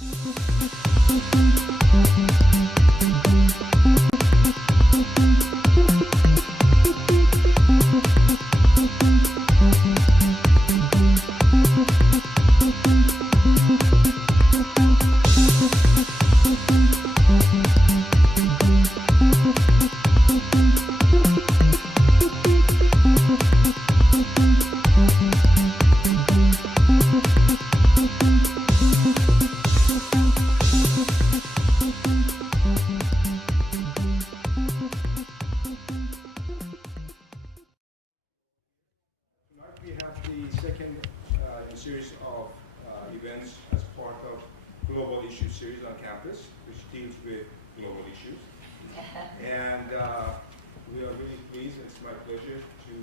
We have the second in a series of events as part of Global Issues series on campus, which deals with global issues. And we are really pleased, and it's my pleasure to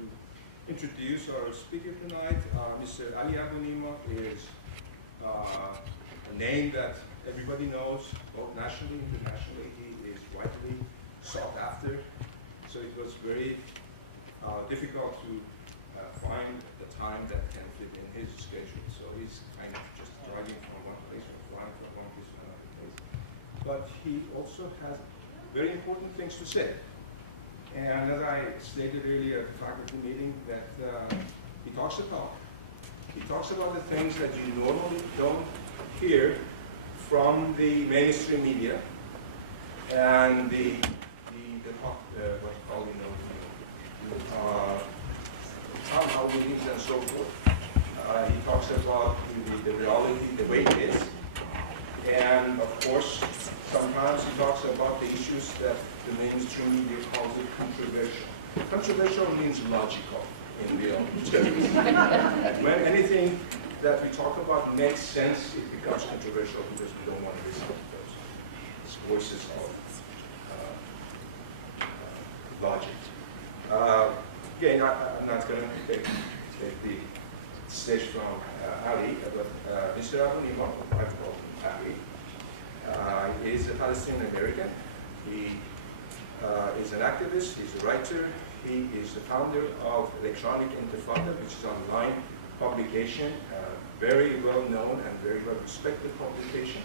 introduce our speaker tonight. Mr. Ali Abunimah is a name that everybody knows, both nationally and internationally. He is widely sought after. So it was very difficult to find the time that can fit in his schedule. So he's kind of just driving from one place or flying from one place to another place. But he also has very important things to say. And as I stated earlier at the faculty meeting, that he talks about the things that you normally don't hear from the mainstream media and the what you call, town hall meetings and so forth. He talks about the reality, the way it is. And of course, sometimes he talks about the issues that the mainstream media calls it controversial. Controversial means logical in real terms. When anything that we talk about makes sense, it becomes controversial because we don't want to listen to those voices of logic. Again, I'm not going to take the stage from Ali, but Mr. Abunimah, I've called him Ali, is a Palestinian American. He is an activist, he's a writer, he is the founder of Electronic Intifada, which is an online publication, very well known and very well respected publication.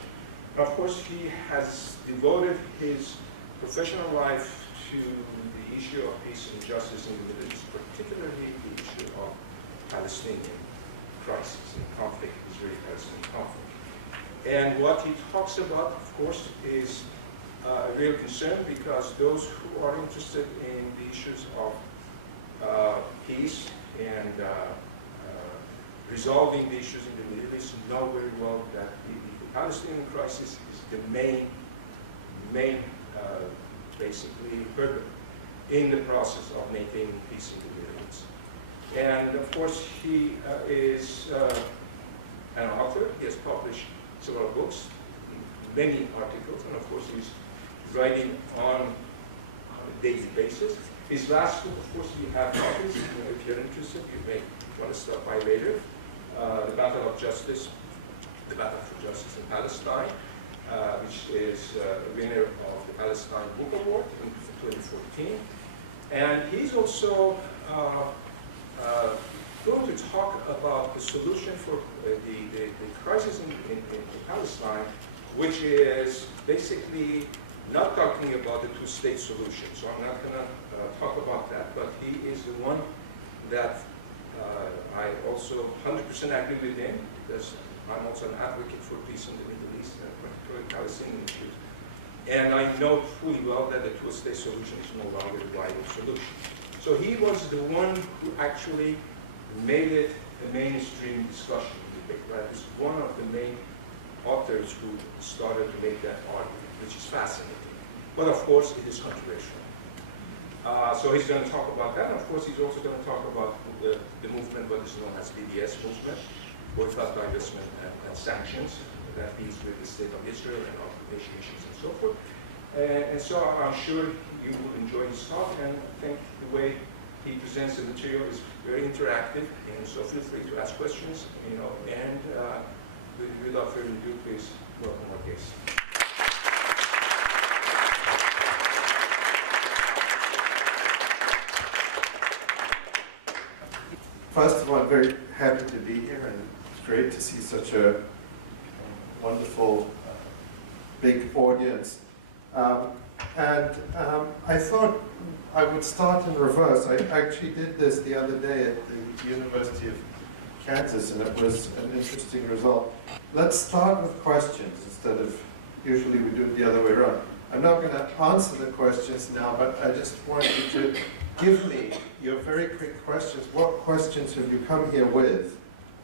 Of course, he has devoted his professional life to the issue of peace and justice in the Middle East, particularly the issue of Palestinian crisis and conflict, Israeli-Palestinian conflict. And what he talks about, of course, is a real concern, because those who are interested in the issues of peace and resolving the issues in the Middle East know very well that the Palestinian crisis is the main basically hurdle in the process of maintaining peace in the Middle East. And of course, he is an author. He has published several books, many articles, and of course, he's writing on a daily basis. His last book, of course, you have copies. If you're interested, you may want to stop by later. The Battle of Justice, the Battle for Justice in Palestine, which is winner of the Palestine Book Award in 2014. And he's also going to talk about the solution for the crisis in Palestine, which is basically not talking about the two-state solution. So I'm not going to talk about that, but he is the one that I also 100% agree with him, because I'm also an advocate for peace in the Middle East, and particularly Palestinian issues. And I know fully well that the two-state solution is no longer a viable solution. So he was the one who actually made it a mainstream discussion. Right? He's one of the main authors who started to make that argument, which is fascinating. But of course, it is controversial. So he's going to talk about that. And of course, he's also going to talk about the movement, what is known as BDS movement, boycott, divestment, and sanctions, that deals with the state of Israel and occupation issues and so forth. And so I'm sure you will enjoy his talk, and I think the way he presents the material is very interactive, and so feel free to ask questions, and without further ado, please welcome our guest. First of all, I'm very happy to be here, and it's great to see such a wonderful big audience. I thought I would start in reverse. I actually did this the other day at the University of Kansas, and it was an interesting result. Let's start with questions instead of, usually we do it the other way around. I'm not going to answer the questions now, but I just want you to give me your very quick questions. What questions have you come here with?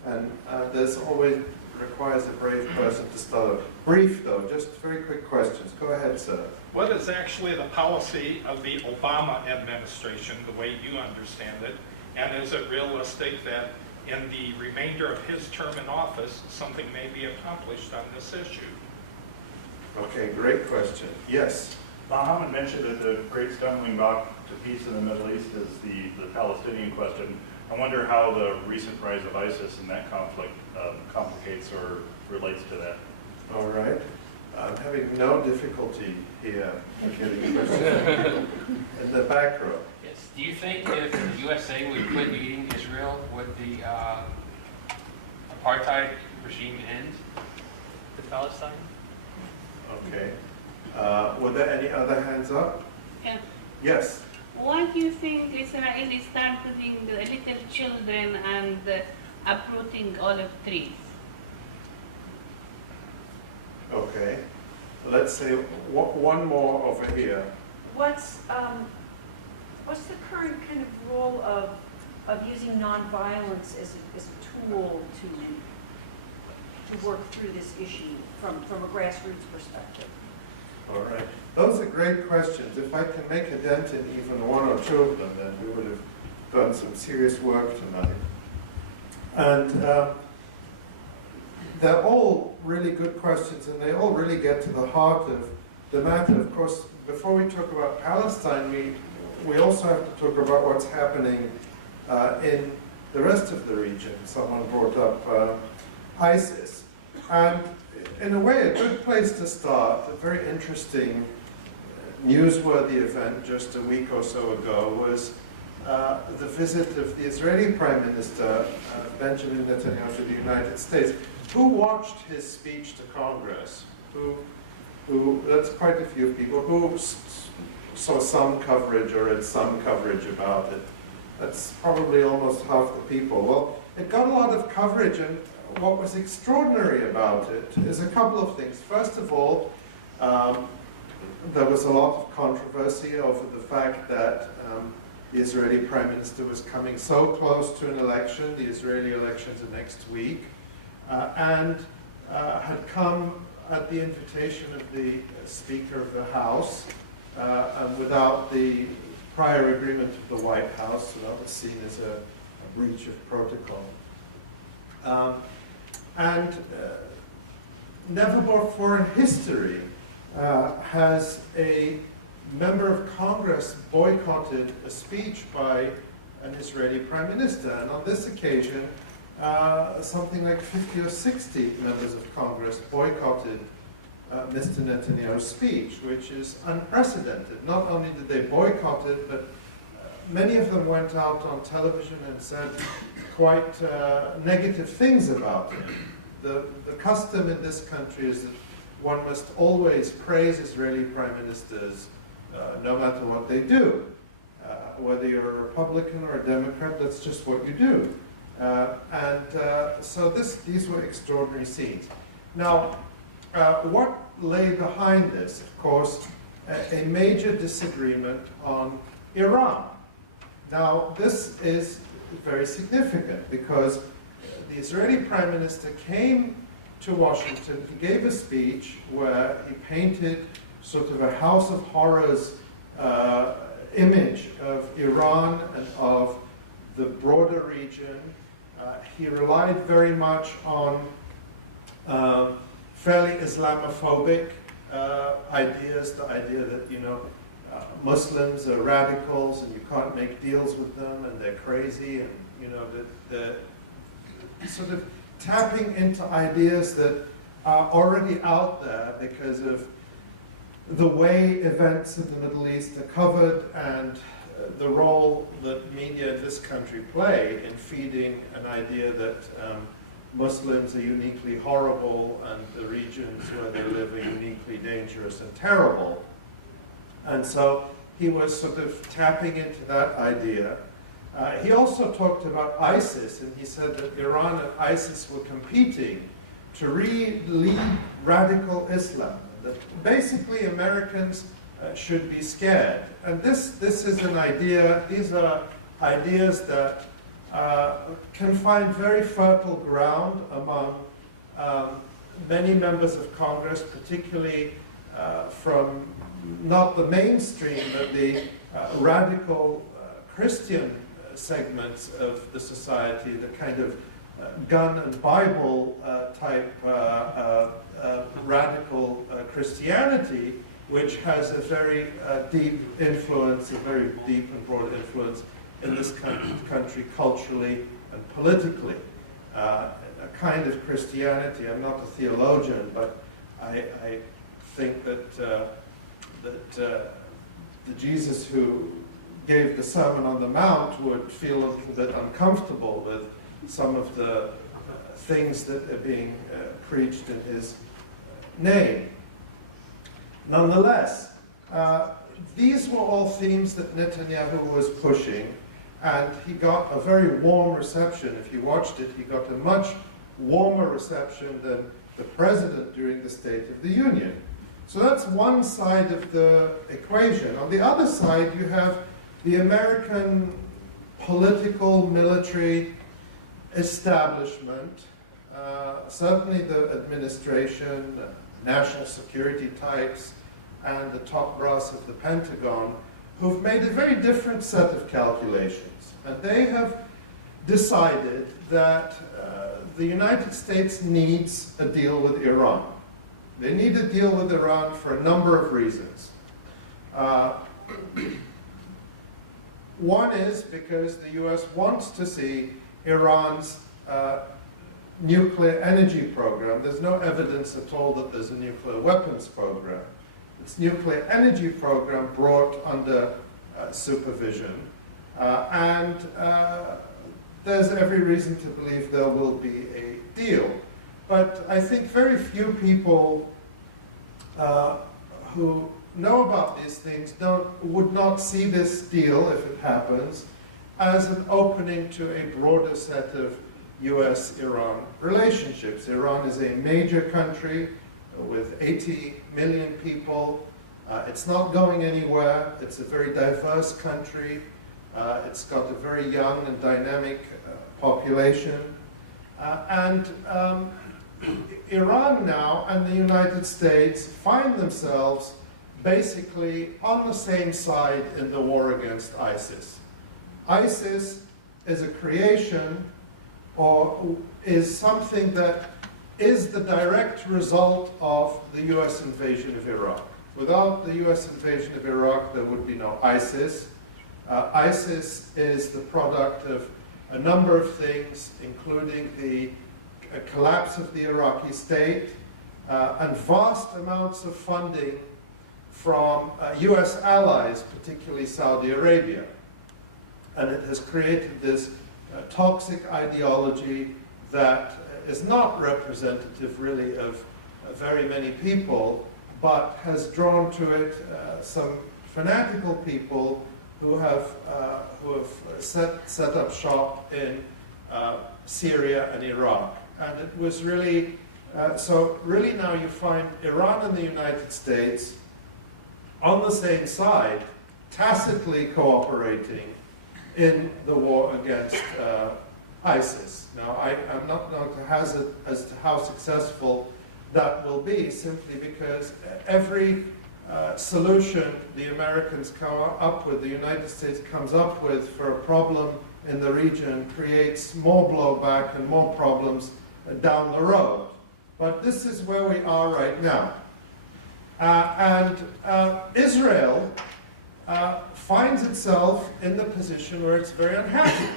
And there's always requires a brave person to start. Brief though, just very quick questions. Go ahead, sir. What is actually the policy of the Obama administration, the way you understand it? And is it realistic that in the remainder of his term in office, something may be accomplished on this issue? Okay, great question. Yes? Mohammed mentioned that the great stumbling block to peace in the Middle East is the Palestinian question. I wonder how the recent rise of ISIS and that conflict complicates or relates to that. All right. I'm having no difficulty here getting questions in the back row. Yes. Do you think if the USA would quit aiding Israel, would the apartheid regime end with Palestine? Okay. Were there any other hands up? Yeah. Yes. Why do you think Israel is targeting the little children and uprooting olive trees? Okay. Let's say one more over here. What's the current kind of role of using nonviolence as a tool to work through this issue from a grassroots perspective? All right. Those are great questions. If I can make a dent in even one or two of them, then we would have done some serious work tonight. And they're all really good questions, and they all really get to the heart of the matter. Of course, before we talk about Palestine, we also have to talk about what's happening in the rest of the region. Someone brought up ISIS. And in a way, a good place to start, a very interesting, newsworthy event just a week or so ago was the visit of the Israeli Prime Minister, Benjamin Netanyahu, to the United States. Who watched his speech to Congress? That's quite a few people. Who saw some coverage or read some coverage about it? That's probably almost half the people. Well, it got a lot of coverage, and what was extraordinary about it is a couple of things. First of all, there was a lot of controversy over the fact that the Israeli Prime Minister was coming so close to an election. The Israeli elections are next week. And had come at the invitation of the Speaker of the House, and without the prior agreement of the White House, so that was seen as a breach of protocol. Never before in history has a member of Congress boycotted a speech by an Israeli Prime Minister, and on this occasion, something like 50 or 60 members of Congress boycotted Mr. Netanyahu's speech, which is unprecedented. Not only did they boycott it, but many of them went out on television and said quite negative things about him. The custom in this country is that one must always praise Israeli prime ministers no matter what they do. Whether you're a Republican or a Democrat, that's just what you do. So these were extraordinary scenes. Now, what lay behind this? Of course, a major disagreement on Iran. Now, this is very significant because the Israeli Prime Minister came to Washington. He gave a speech where he painted sort of a house of horrors image of Iran and of the broader region. He relied very much on fairly Islamophobic ideas, the idea that, Muslims are radicals and you can't make deals with them and they're crazy, and, the sort of tapping into ideas that are already out there because of the way events in the Middle East are covered and the role that media in this country play in feeding an idea that Muslims are uniquely horrible and the regions where they live are uniquely dangerous and terrible. And so he was sort of tapping into that idea. He also talked about ISIS, and he said that Iran and ISIS were competing to lead radical Islam. That basically Americans should be scared. And this is an idea, these are ideas that can find very fertile ground among many members of Congress, particularly from not the mainstream, but the radical Christian segments of the society, the kind of gun and Bible type radical Christianity, which has a very deep influence, a very deep and broad influence in this country culturally and politically. A kind of Christianity, I'm not a theologian, but I think that the Jesus who gave the Sermon on the Mount would feel a little bit uncomfortable with some of the things that are being preached in his name. Nonetheless, these were all themes that Netanyahu was pushing, and he got a very warm reception. If you watched it, he got a much warmer reception than the president during the State of the Union. So that's one side of the equation. On the other side, you have the American political, military establishment, certainly the administration, national security types, and the top brass of the Pentagon, who've made a very different set of calculations. And they have decided that the United States needs a deal with Iran. They need a deal with Iran for a number of reasons. One is because the US wants to see Iran's nuclear energy program. There's no evidence at all that there's a nuclear weapons program. Its nuclear energy program brought under supervision. And there's every reason to believe there will be a deal. But I think very few people who know about these things would not see this deal, if it happens, as an opening to a broader set of US-Iran relationships. Iran is a major country with 80 million people. It's not going anywhere. It's a very diverse country. It's got a very young and dynamic population. Iran now and the United States find themselves basically on the same side in the war against ISIS. ISIS is a creation, or is something that is the direct result of the US invasion of Iraq. Without the US invasion of Iraq, there would be no ISIS. ISIS is the product of a number of things, including the collapse of the Iraqi state and vast amounts of funding from US allies, particularly Saudi Arabia. And it has created this toxic ideology that is not representative really of very many people, but has drawn to it some fanatical people who have set up shop in Syria and Iraq. And it was really, so really now you find Iran and the United States on the same side, tacitly cooperating in the war against ISIS. Now, I'm not going to hazard as to how successful that will be, simply because every solution the Americans come up with, the United States comes up with for a problem in the region creates more blowback and more problems down the road. But this is where we are right now. Israel finds itself in the position where it's very unhappy,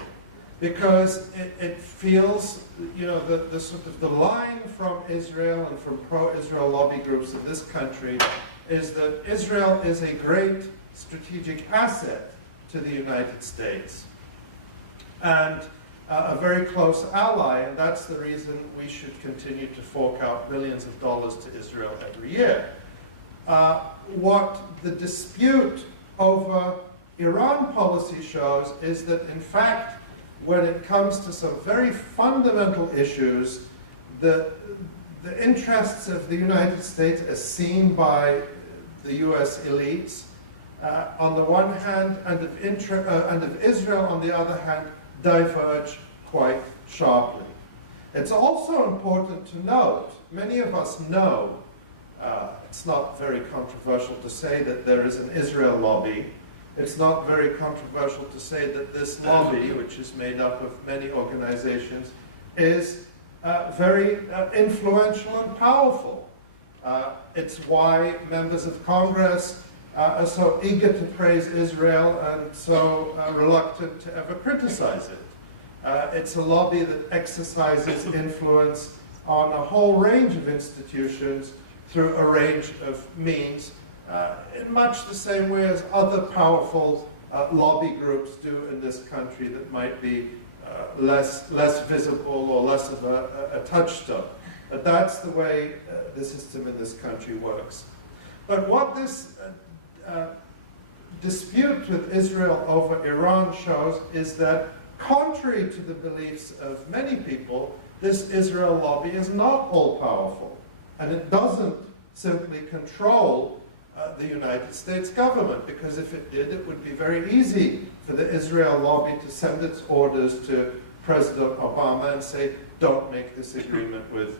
because it feels, you know, the sort of the line from Israel and from pro-Israel lobby groups in this country is that Israel is a great strategic asset to the United States. And a very close ally, and that's the reason we should continue to fork out billions of dollars to Israel every year. What the dispute over Iran policy shows is that, in fact, when it comes to some very fundamental issues, the interests of the United States as seen by the US elites on the one hand, and of Israel on the other hand, diverge quite sharply. It's also important to note, many of us know, it's not very controversial to say that there is an Israel lobby. It's not very controversial to say that this lobby, which is made up of many organizations, is very influential and powerful. It's why members of Congress are so eager to praise Israel and so reluctant to ever criticize it. It's a lobby that exercises influence on a whole range of institutions through a range of means, in much the same way as other powerful lobby groups do in this country that might be less visible or less of a touchstone. But that's the way the system in this country works. But what this dispute with Israel over Iran shows is that, contrary to the beliefs of many people, this Israel lobby is not all-powerful, and it doesn't simply control the United States government, because if it did, it would be very easy for the Israel lobby to send its orders to President Obama and say, don't make this agreement with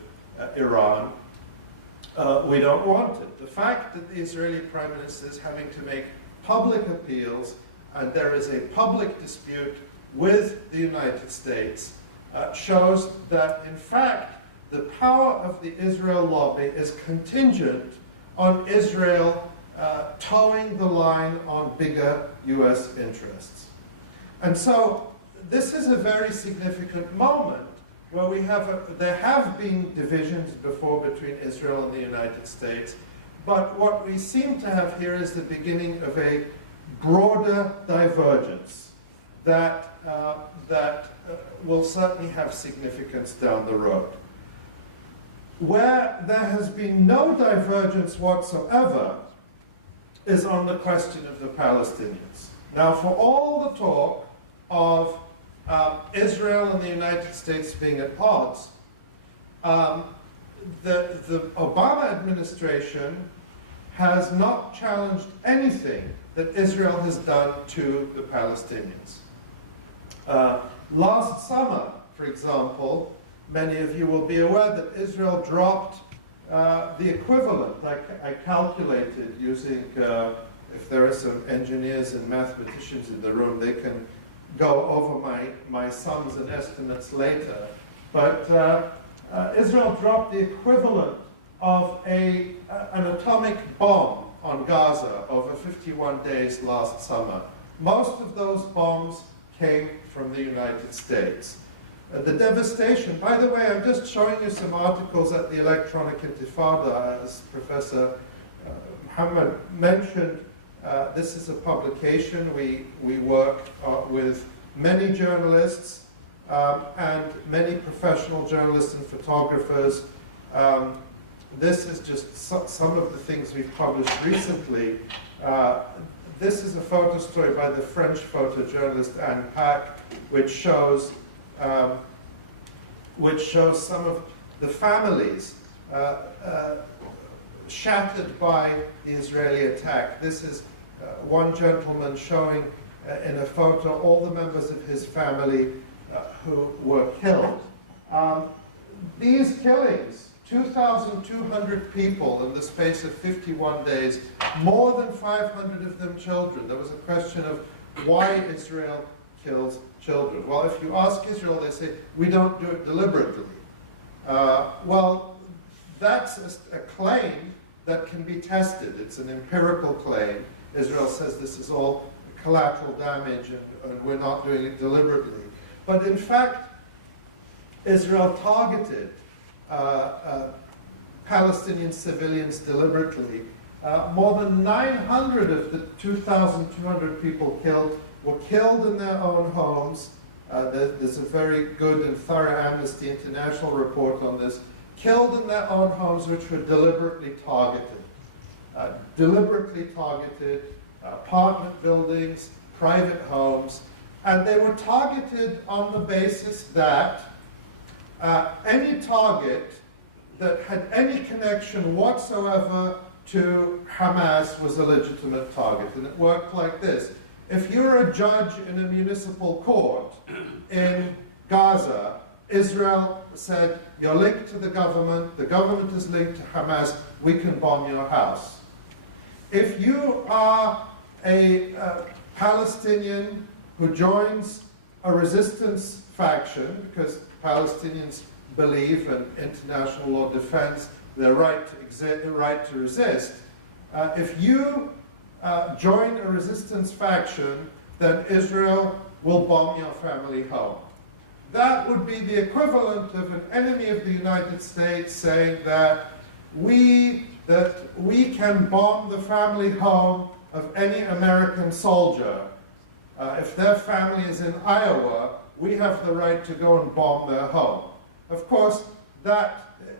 Iran. We don't want it. The fact that the Israeli Prime Minister is having to make public appeals, and there is a public dispute with the United States, shows that, in fact, the power of the Israel lobby is contingent on Israel towing the line on bigger US interests. And so this is a very significant moment where there have been divisions before between Israel and the United States, but what we seem to have here is the beginning of a broader divergence that will certainly have significance down the road. Where there has been no divergence whatsoever is on the question of the Palestinians. Now, for all the talk of Israel and the United States being at odds, the Obama administration has not challenged anything that Israel has done to the Palestinians. Last summer, for example, many of you will be aware that Israel dropped the equivalent. I calculated using, if there are some engineers and mathematicians in the room, they can go over my sums and estimates later. But Israel dropped the equivalent of an atomic bomb on Gaza over 51 days last summer. Most of those bombs came from the United States. The devastation, by the way, I'm just showing you some articles at the Electronic Intifada, as Professor Muhammad mentioned. This is a publication. We work with many journalists and many professional journalists and photographers. This is just some of the things we've published recently. This is a photo story by the French photojournalist Anne Pack, which shows some of the families shattered by the Israeli attack. This is one gentleman showing in a photo all the members of his family who were killed. These killings, 2,200 people in the space of 51 days, more than 500 of them children. There was a question of why Israel kills children. Well, if you ask Israel, they say, we don't do it deliberately. Well, that's a claim that can be tested. It's an empirical claim. Israel says this is all collateral damage and we're not doing it deliberately. But in fact, Israel targeted Palestinian civilians deliberately. More than 900 of the 2,200 people killed were killed in their own homes There's a very good and thorough Amnesty International report on this. Killed in their own homes, which were deliberately targeted. Apartment buildings, private homes, and they were targeted on the basis that any target that had any connection whatsoever to Hamas was a legitimate target. And it worked like this. If you're a judge in a municipal court in Gaza, Israel said, you're linked to the government is linked to Hamas, we can bomb your house. If you are a Palestinian who joins a resistance faction, because Palestinians believe in international law defense, their right to resist, if you join a resistance faction, then Israel will bomb your family home. That would be the equivalent of an enemy of the United States saying that we can bomb the family home of any American soldier. If their family is in Iowa, we have the right to go and bomb their home. Of course,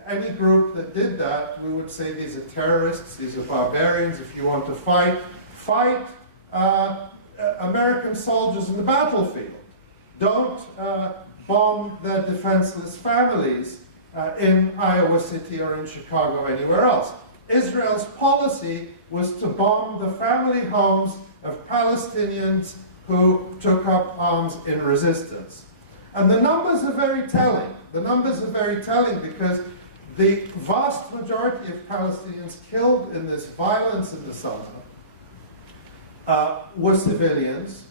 any group that did that, we would say these are terrorists, these are barbarians. If you want to fight American soldiers in the battlefield. Don't bomb their defenseless families in Iowa City or in Chicago or anywhere else. Israel's policy was to bomb the family homes of Palestinians who took up arms in resistance. And the numbers are very telling. The numbers are very telling because the vast majority of Palestinians killed in this violence in the summer were civilians,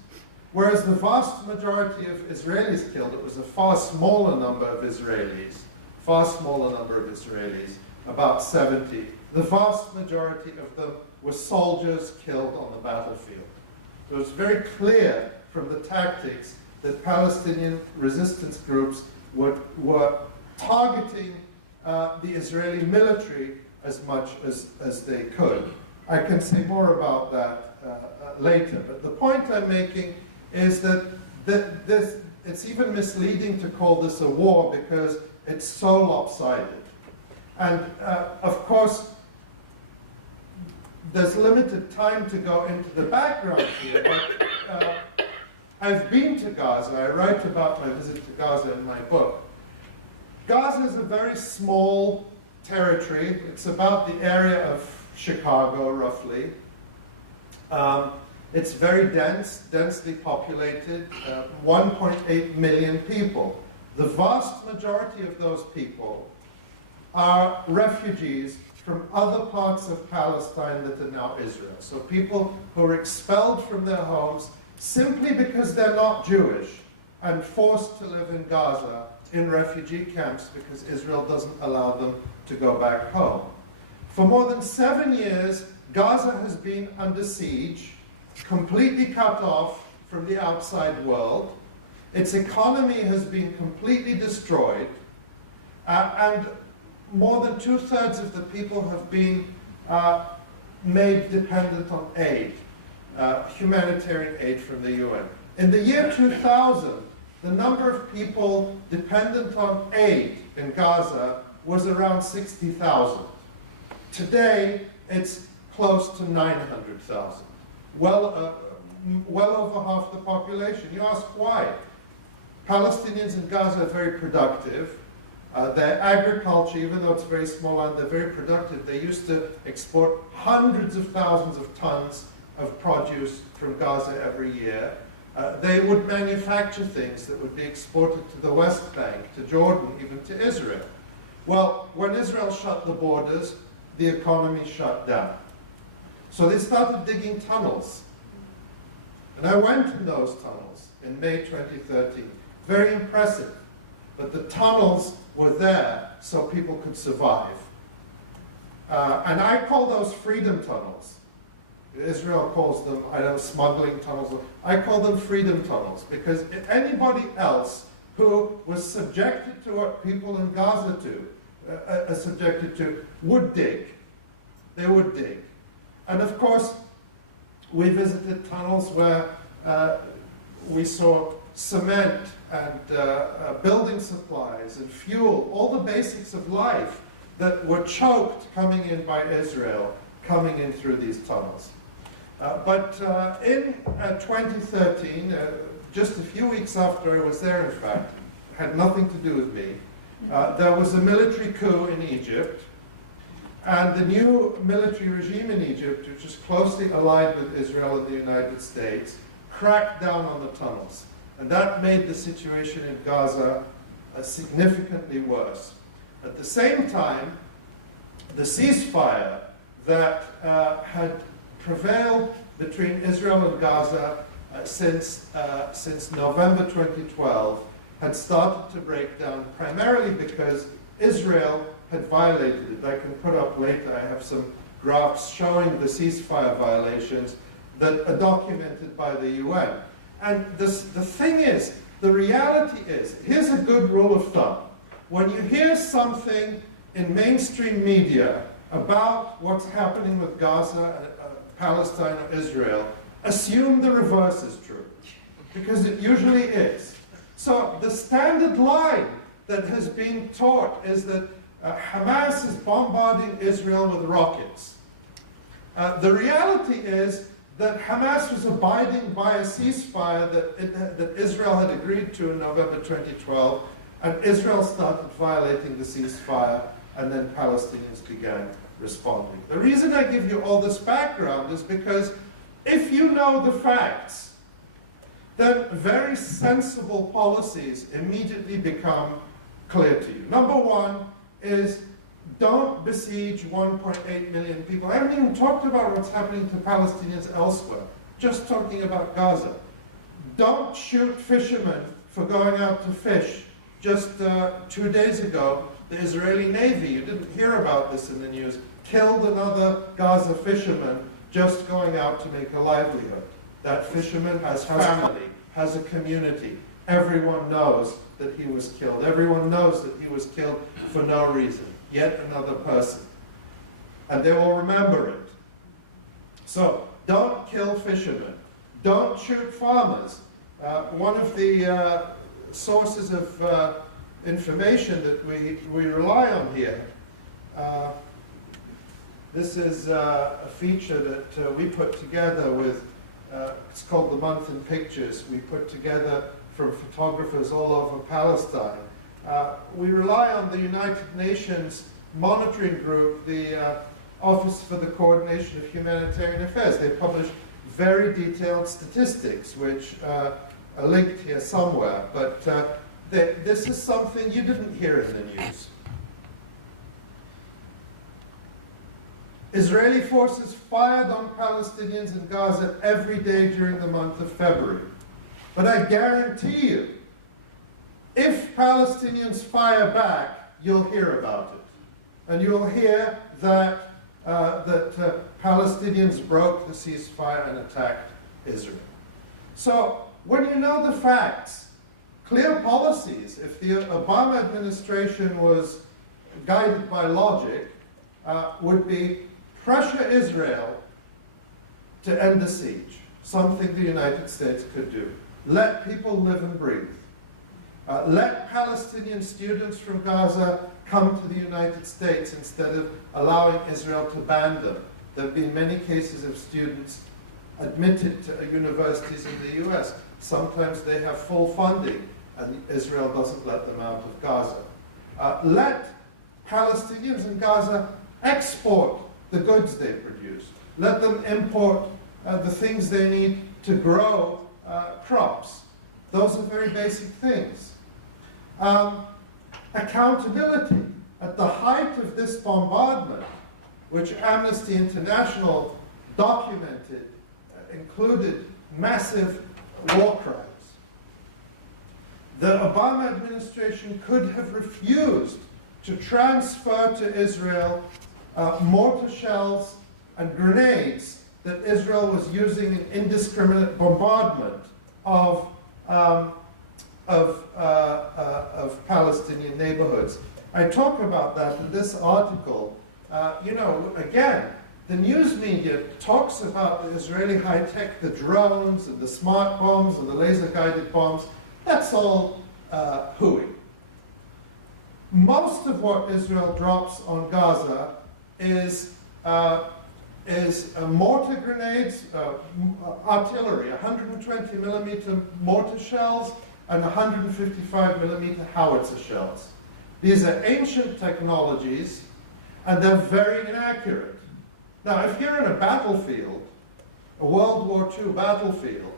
whereas the vast majority of Israelis killed, it was a far smaller number of Israelis, about 70. The vast majority of them were soldiers killed on the battlefield. So it's very clear from the tactics that Palestinian resistance groups were targeting the Israeli military as much as they could. I can say more about that later, but the point I'm making is that it's even misleading to call this a war because it's so lopsided. And of course, there's limited time to go into the background here, but I've been to Gaza. I write about my visit to Gaza in my book. Gaza is a very small territory. It's about the area of Chicago, roughly. It's very densely populated, 1.8 million people. The vast majority of those people are refugees from other parts of Palestine that are now Israel. So people who are expelled from their homes simply because they're not Jewish and forced to live in Gaza in refugee camps because Israel doesn't allow them to go back home. For more than 7 years, Gaza has been under siege, completely cut off from the outside world. Its economy has been completely destroyed, and more than 2/3 of the people have been made dependent on aid, humanitarian aid from the UN. In the year 2000, the number of people dependent on aid in Gaza was around 60,000. Today, it's close to 900,000. Well over half the population. You ask why? Palestinians in Gaza are very productive. Their agriculture, even though it's very small land, they're very productive. They used to export hundreds of thousands of tons of produce from Gaza every year. They would manufacture things that would be exported to the West Bank, to Jordan, even to Israel. Well, when Israel shut the borders, the economy shut down. So they started digging tunnels. And I went in those tunnels in May 2013. Very impressive. But the tunnels were there so people could survive. And I call those freedom tunnels. Israel calls them, smuggling tunnels. I call them freedom tunnels because anybody else who was subjected to what people in Gaza are subjected to would dig. They would dig. And of course, we visited tunnels where we saw cement and building supplies and fuel, all the basics of life that were choked coming in by Israel, coming in through these tunnels. But in 2013, just a few weeks after I was there, in fact, had nothing to do with me, there was a military coup in Egypt, and the new military regime in Egypt, which is closely aligned with Israel and the United States, cracked down on the tunnels. And that made the situation in Gaza significantly worse. At the same time, the ceasefire that had prevailed between Israel and Gaza since November 2012 had started to break down, primarily because Israel had violated it. I can put up later, I have some graphs showing the ceasefire violations that are documented by the UN. And the thing is, the reality is, here's a good rule of thumb. When you hear something in mainstream media about what's happening with Gaza, Palestine, or Israel, assume the reverse is true, because it usually is. So the standard line that has been taught is that Hamas is bombarding Israel with rockets. The reality is that Hamas was abiding by a ceasefire that Israel had agreed to in November 2012, and Israel started violating the ceasefire, and then Palestinians began responding. The reason I give you all this background is because if you know the facts, then very sensible policies immediately become clear to you. Number one is don't besiege 1.8 million people. I haven't even talked about what's happening to Palestinians elsewhere, just talking about Gaza. Don't shoot fishermen for going out to fish. Just 2 days ago, the Israeli Navy, you didn't hear about this in the news, killed another Gaza fisherman just going out to make a livelihood. That fisherman has family, has a community. Everyone knows that he was killed. Everyone knows that he was killed for no reason. Yet another person. And they will remember it. So, don't kill fishermen. Don't shoot farmers. One of the sources of information that we rely on here, this is a feature that we put together with, it's called The Month in Pictures. We put together from photographers all over Palestine. We rely on the United Nations monitoring group, the Office for the Coordination of Humanitarian Affairs. They publish very detailed statistics, which are linked here somewhere, but this is something you didn't hear in the news. Israeli forces fired on Palestinians in Gaza every day during the month of February. But I guarantee you, if Palestinians fire back, you'll hear about it. And you'll hear that Palestinians broke the ceasefire and attacked Israel. So when you know the facts, clear policies, if the Obama administration was guided by logic, would be pressure Israel to end the siege, something the United States could do. Let people live and breathe. Let Palestinian students from Gaza come to the United States instead of allowing Israel to ban them. There have been many cases of students admitted to universities in the US. Sometimes they have full funding and Israel doesn't let them out of Gaza. Let Palestinians in Gaza export the goods they produce. Let them import the things they need to grow crops. Those are very basic things. Accountability. At the height of this bombardment, which Amnesty International documented, included massive war crimes. The Obama administration could have refused to transfer to Israel mortar shells and grenades that Israel was using in indiscriminate bombardment of Palestinian neighborhoods. I talk about that in this article. Again, the news media talks about the Israeli high-tech, the drones and the smart bombs and the laser-guided bombs, That's all hooey. Most of what Israel drops on Gaza is mortar grenades, artillery, 120 millimeter mortar shells, and 155 millimeter howitzer shells. These are ancient technologies, and they're very inaccurate. Now, if you're in a battlefield, a World War II battlefield,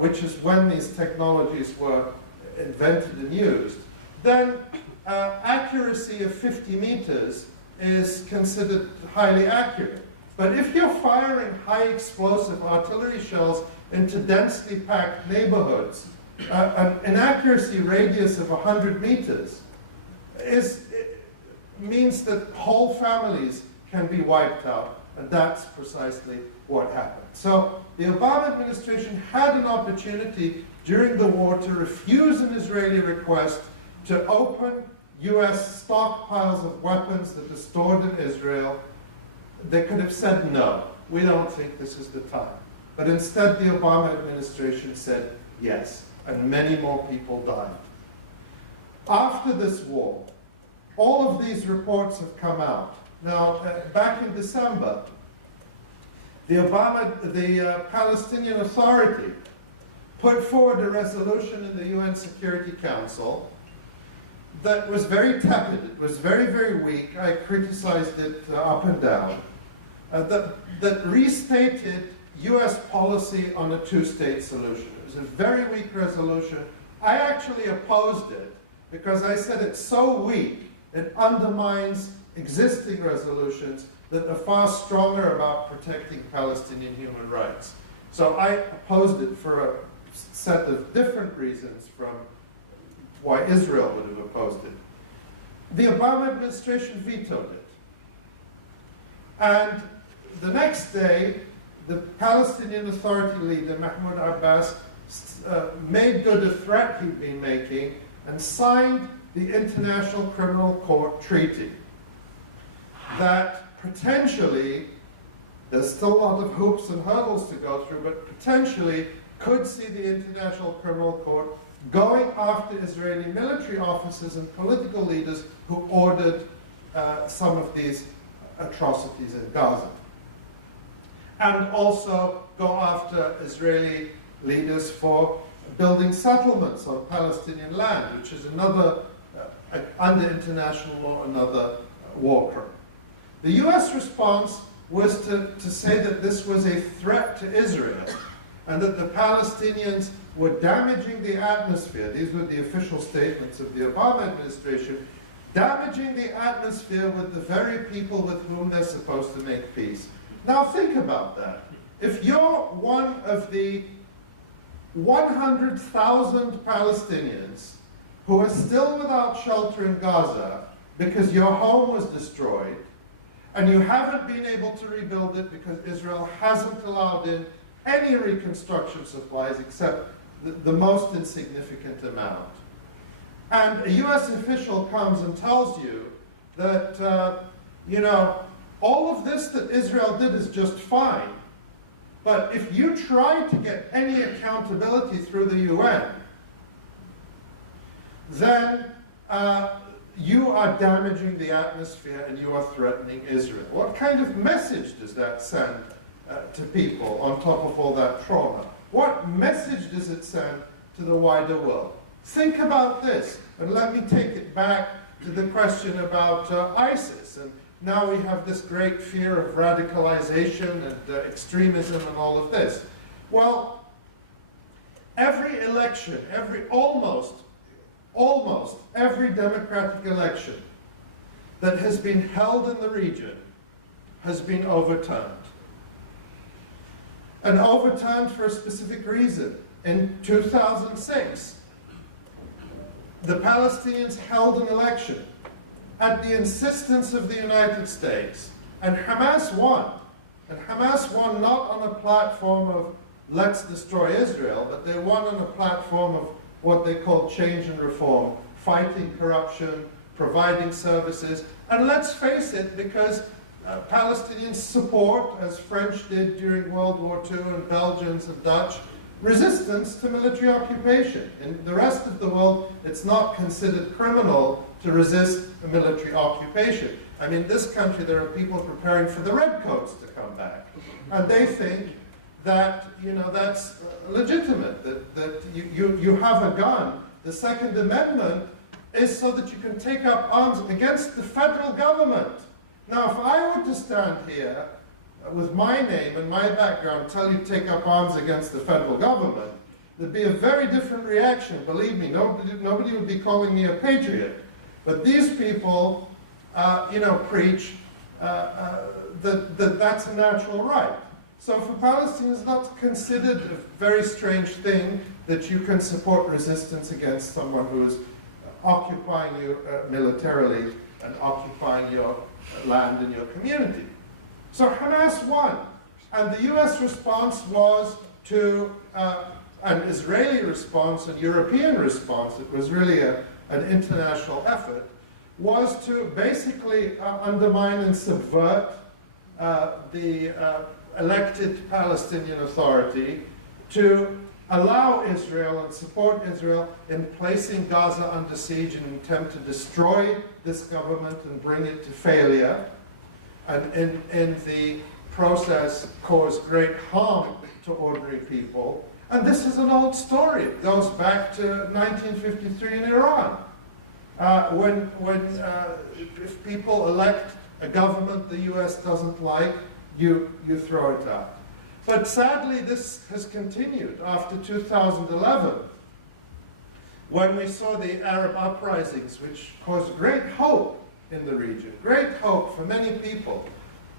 which is when these technologies were invented and used, then accuracy of 50 meters is considered highly accurate. But if you're firing high explosive artillery shells into densely packed neighborhoods, an accuracy radius of 100 meters means that whole families can be wiped out, and that's precisely what happened. So the Obama administration had an opportunity during the war to refuse an Israeli request to open US stockpiles of weapons that are stored in Israel. They could have said, no, we don't think this is the time. But instead, the Obama administration said yes, and many more people died. After this war, all of these reports have come out. Now, back in December, the Palestinian Authority put forward a resolution in the UN Security Council that was very tepid. It was very, very weak. I criticized it up and down. That restated US policy on a two-state solution. It was a very weak resolution. I actually opposed it because I said it's so weak, it undermines existing resolutions that are far stronger about protecting Palestinian human rights. So I opposed it for a set of different reasons from why Israel would have opposed it. The Obama administration vetoed it. And the next day, the Palestinian Authority leader, Mahmoud Abbas, made good a threat he'd been making and signed the International Criminal Court Treaty that potentially, there's still a lot of hoops and hurdles to go through, but potentially could see the International Criminal Court going after Israeli military officers and political leaders who ordered some of these atrocities in Gaza. And also go after Israeli leaders for building settlements on Palestinian land, which is another, under international law, another war crime. The US response was to say that this was a threat to Israel and that the Palestinians were damaging the atmosphere. These were the official statements of the Obama administration, damaging the atmosphere with the very people with whom they're supposed to make peace. Now think about that. If you're one of the 100,000 Palestinians who are still without shelter in Gaza because your home was destroyed, and you haven't been able to rebuild it because Israel hasn't allowed in any reconstruction supplies except the most insignificant amount. And a US official comes and tells you that, all of this that Israel did is just fine. But if you try to get any accountability through the UN, then you are damaging the atmosphere and you are threatening Israel. What kind of message does that send to people on top of all that trauma? What message does it send to the wider world? Think about this, and let me take it back to the question about ISIS. And now we have this great fear of radicalization and extremism and all of this. Well, every election, almost every democratic election that has been held in the region has been overturned. And overturned for a specific reason. In 2006, the Palestinians held an election at the insistence of the United States, and Hamas won. And Hamas won not on a platform of let's destroy Israel, but they won on a platform of what they call change and reform, fighting corruption, providing services. And let's face it, because Palestinians support, as French did during World War II, and Belgians and Dutch, resistance to military occupation. In the rest of the world, it's not considered criminal to resist a military occupation. I mean, this country, there are people preparing for the redcoats to come back. And they think that, you know, that's legitimate, that you have a gun. The Second Amendment is so that you can take up arms against the federal government. Now, if I were to stand here with my name and my background and tell you to take up arms against the federal government, there'd be a very different reaction. Believe me, nobody would be calling me a patriot. But these people, you know, preach that that's a natural right. So for Palestinians, it's not considered a very strange thing that you can support resistance against someone who is occupying you militarily and occupying your land and your community. So Hamas won. And the US response was to, an Israeli response, and European response, it was really an international effort, was to basically undermine and subvert the elected Palestinian Authority, to allow Israel and support Israel in placing Gaza under siege in an attempt to destroy this government and bring it to failure, and in the process cause great harm to ordinary people. And this is an old story. It goes back to 1953 in Iran. If people elect a government the US doesn't like, you throw it out. But sadly, this has continued after 2011, when we saw the Arab uprisings, which caused great hope in the region, great hope for many people.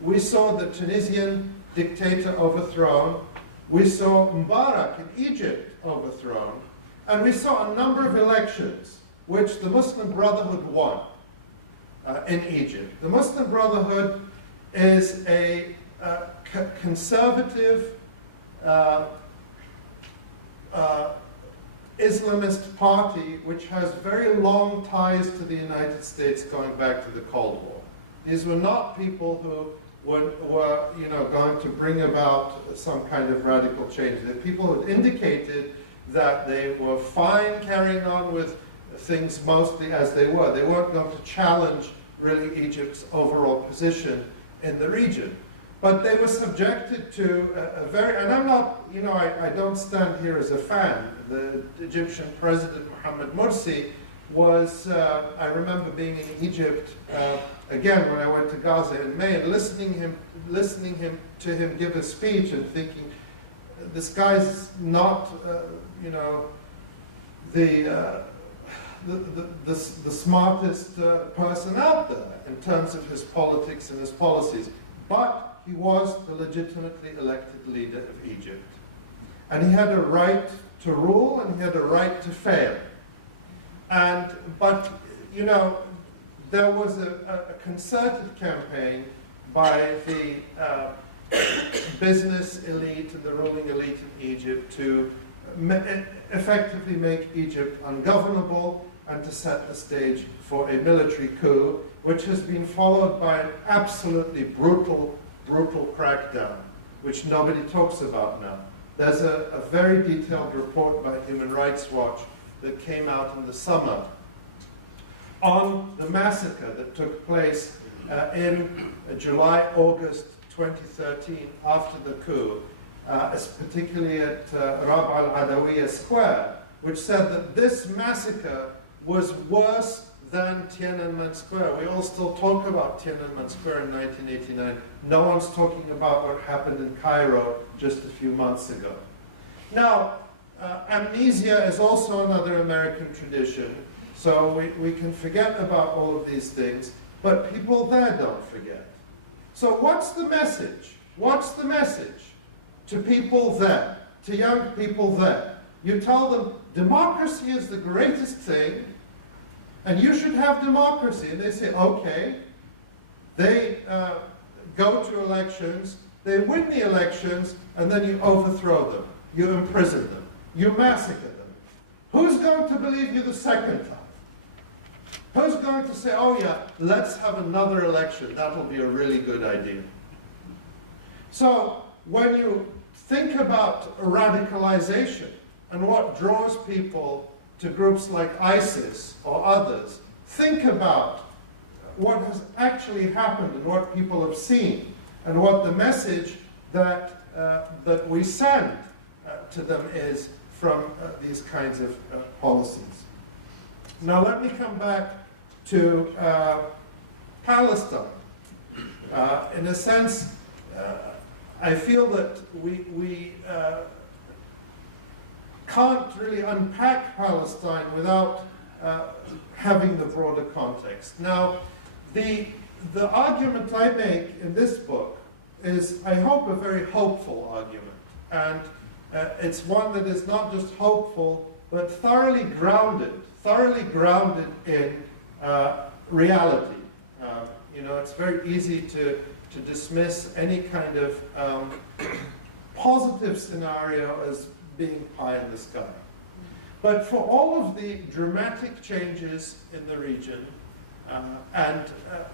We saw the Tunisian dictator overthrown, we saw Mubarak in Egypt overthrown, and we saw a number of elections which the Muslim Brotherhood won in Egypt. The Muslim Brotherhood is a conservative Islamist party which has very long ties to the United States going back to the Cold War. These were not people who were going to bring about some kind of radical change. They're people who indicated that they were fine carrying on with things mostly as they were. They weren't going to challenge really Egypt's overall position in the region. But they were subjected to a very, and I'm not, I don't stand here as a fan. The Egyptian president, Mohammed Morsi, was, I remember being in Egypt, again, when I went to Gaza in May, and listening to him give a speech and thinking, this guy's not, the smartest person out there in terms of his politics and his policies. But he was the legitimately elected leader of Egypt. And he had a right to rule, and he had a right to fail. But there was a concerted campaign by the business elite and the ruling elite in Egypt to effectively make Egypt ungovernable and to set the stage for a military coup, which has been followed by an absolutely brutal crackdown, which nobody talks about now. There's a very detailed report by Human Rights Watch that came out in the summer on the massacre that took place in July, August 2013 after the coup, particularly at Rab al-Adawiya Square, which said that this massacre was worse than Tiananmen Square. We all still talk about Tiananmen Square in 1989. No one's talking about what happened in Cairo just a few months ago. Now, amnesia is also another American tradition, so we can forget about all of these things, but people there don't forget. So what's the message? What's the message to people there, to young people there? You tell them democracy is the greatest thing, and you should have democracy. And they say, okay. They go to elections, they win the elections, and then you overthrow them. You imprison them. You massacre them. Who's going to believe you the second time? Who's going to say, oh yeah, let's have another election. That'll be a really good idea. So when you think about radicalization and what draws people to groups like ISIS or others. Think about what has actually happened and what people have seen and what the message that we send to them is from these kinds of policies. Now let me come back to Palestine. In a sense, I feel that we can't really unpack Palestine without having the broader context. Now, the argument I make in this book is, I hope, a very hopeful argument. And it's one that is not just hopeful, but thoroughly grounded in reality. You know, it's very easy to dismiss any kind of positive scenario as being pie in the sky. But for all of the dramatic changes in the region and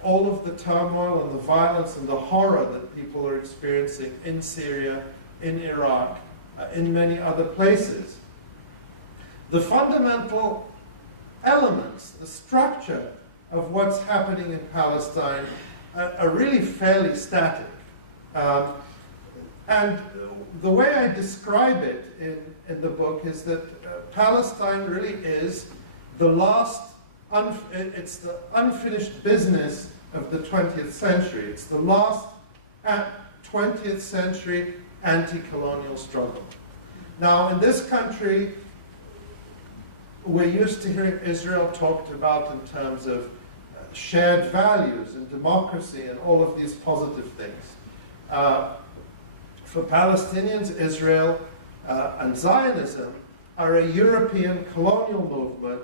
all of the turmoil and the violence and the horror that people are experiencing in Syria, in Iraq, in many other places, the fundamental elements, the structure of what's happening in Palestine are really fairly static. And the way I describe it in the book is that Palestine really is the last, it's the unfinished business of the 20th century. It's the last 20th century anti-colonial struggle. Now, in this country, we're used to hearing Israel talked about in terms of shared values and democracy and all of these positive things. For Palestinians, Israel and Zionism are a European colonial movement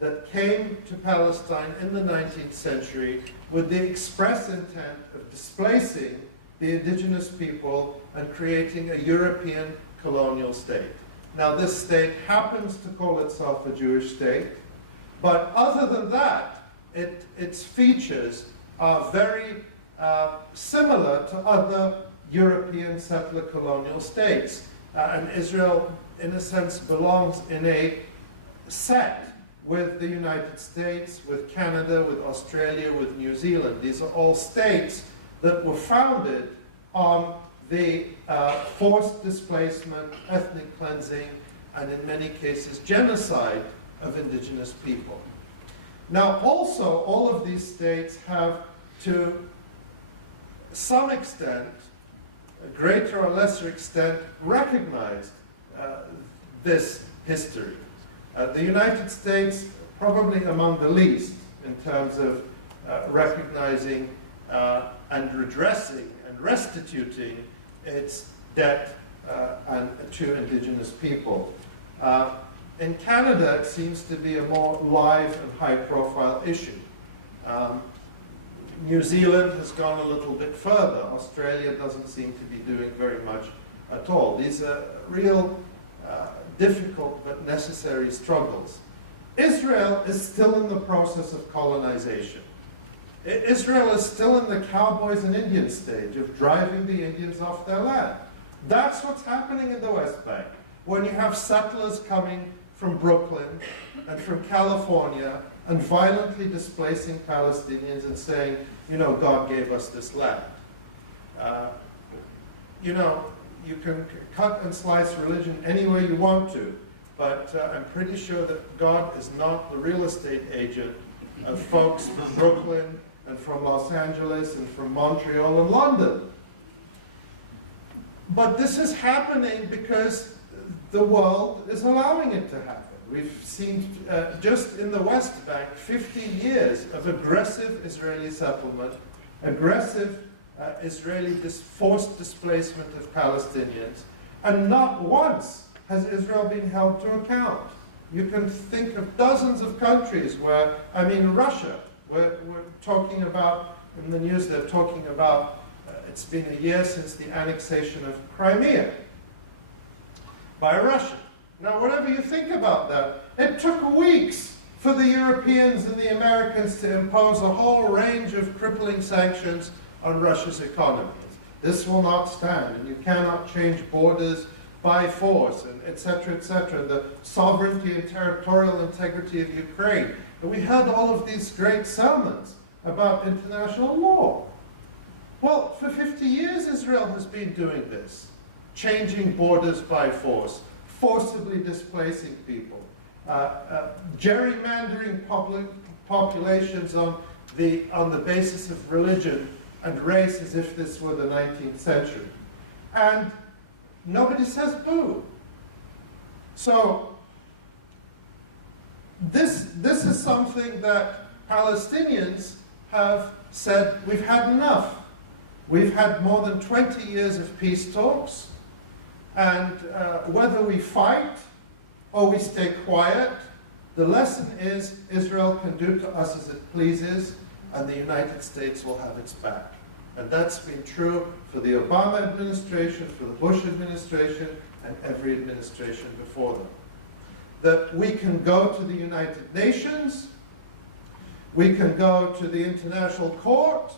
that came to Palestine in the 19th century with the express intent of displacing the indigenous people and creating a European colonial state. Now, this state happens to call itself a Jewish state, but other than that, its features are very similar to other European settler colonial states. And Israel, in a sense, belongs in a set with the United States, with Canada, with Australia, with New Zealand. These are all states that were founded on the forced displacement, ethnic cleansing, and in many cases genocide of indigenous people. Now also, all of these states have, to some extent, a greater or lesser extent, recognized this history. The United States, probably among the least in terms of recognizing and redressing and restituting its debt to indigenous people. In Canada, it seems to be a more live and high-profile issue. New Zealand has gone a little bit further. Australia doesn't seem to be doing very much at all. These are real difficult but necessary struggles. Israel is still in the process of colonization. Israel is still in the cowboys and Indians stage of driving the Indians off their land. That's what's happening in the West Bank. When you have settlers coming from Brooklyn and from California and violently displacing Palestinians and saying, you know, God gave us this land. You know, you can cut and slice religion any way you want to, but I'm pretty sure that God is not the real estate agent of folks from Brooklyn and from Los Angeles and from Montreal and London. But this is happening because the world is allowing it to happen. We've seen just in the West Bank 15 years of aggressive Israeli settlement, aggressive Israeli forced displacement of Palestinians, and not once has Israel been held to account. You can think of dozens of countries where, I mean, Russia, we're talking about, in the news they're talking about, it's been a year since the annexation of Crimea by Russia. Now, whatever you think about that, it took weeks for the Europeans and the Americans to impose a whole range of crippling sanctions on Russia's economy. This will not stand, and you cannot change borders by force, and etc., the sovereignty and territorial integrity of Ukraine. And we had all of these great sermons about international law. Well, for 50 years Israel has been doing this, changing borders by force, forcibly displacing people, gerrymandering populations on the basis of religion and race as if this were the 19th century. And nobody says boo. So this is something that Palestinians have said, we've had enough. We've had more than 20 years of peace talks, and whether we fight or we stay quiet, the lesson is Israel can do to us as it pleases, and the United States will have its back. And that's been true for the Obama administration, for the Bush administration, and every administration before them. That we can go to the United Nations, we can go to the International Court,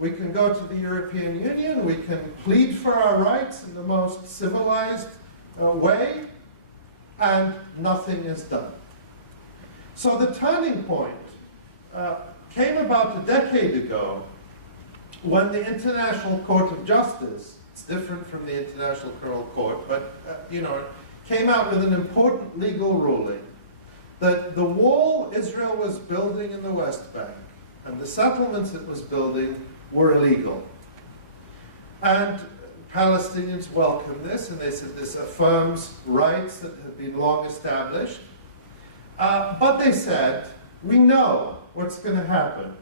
we can go to the European Union, we can plead for our rights in the most civilized way, and nothing is done. So the turning point came about a decade ago when the International Court of Justice, it's different from the International Criminal Court, but came out with an important legal ruling that the wall Israel was building in the West Bank and the settlements it was building were illegal. And Palestinians welcomed this, and they said this affirms rights that have been long established. But they said, we know what's going to happen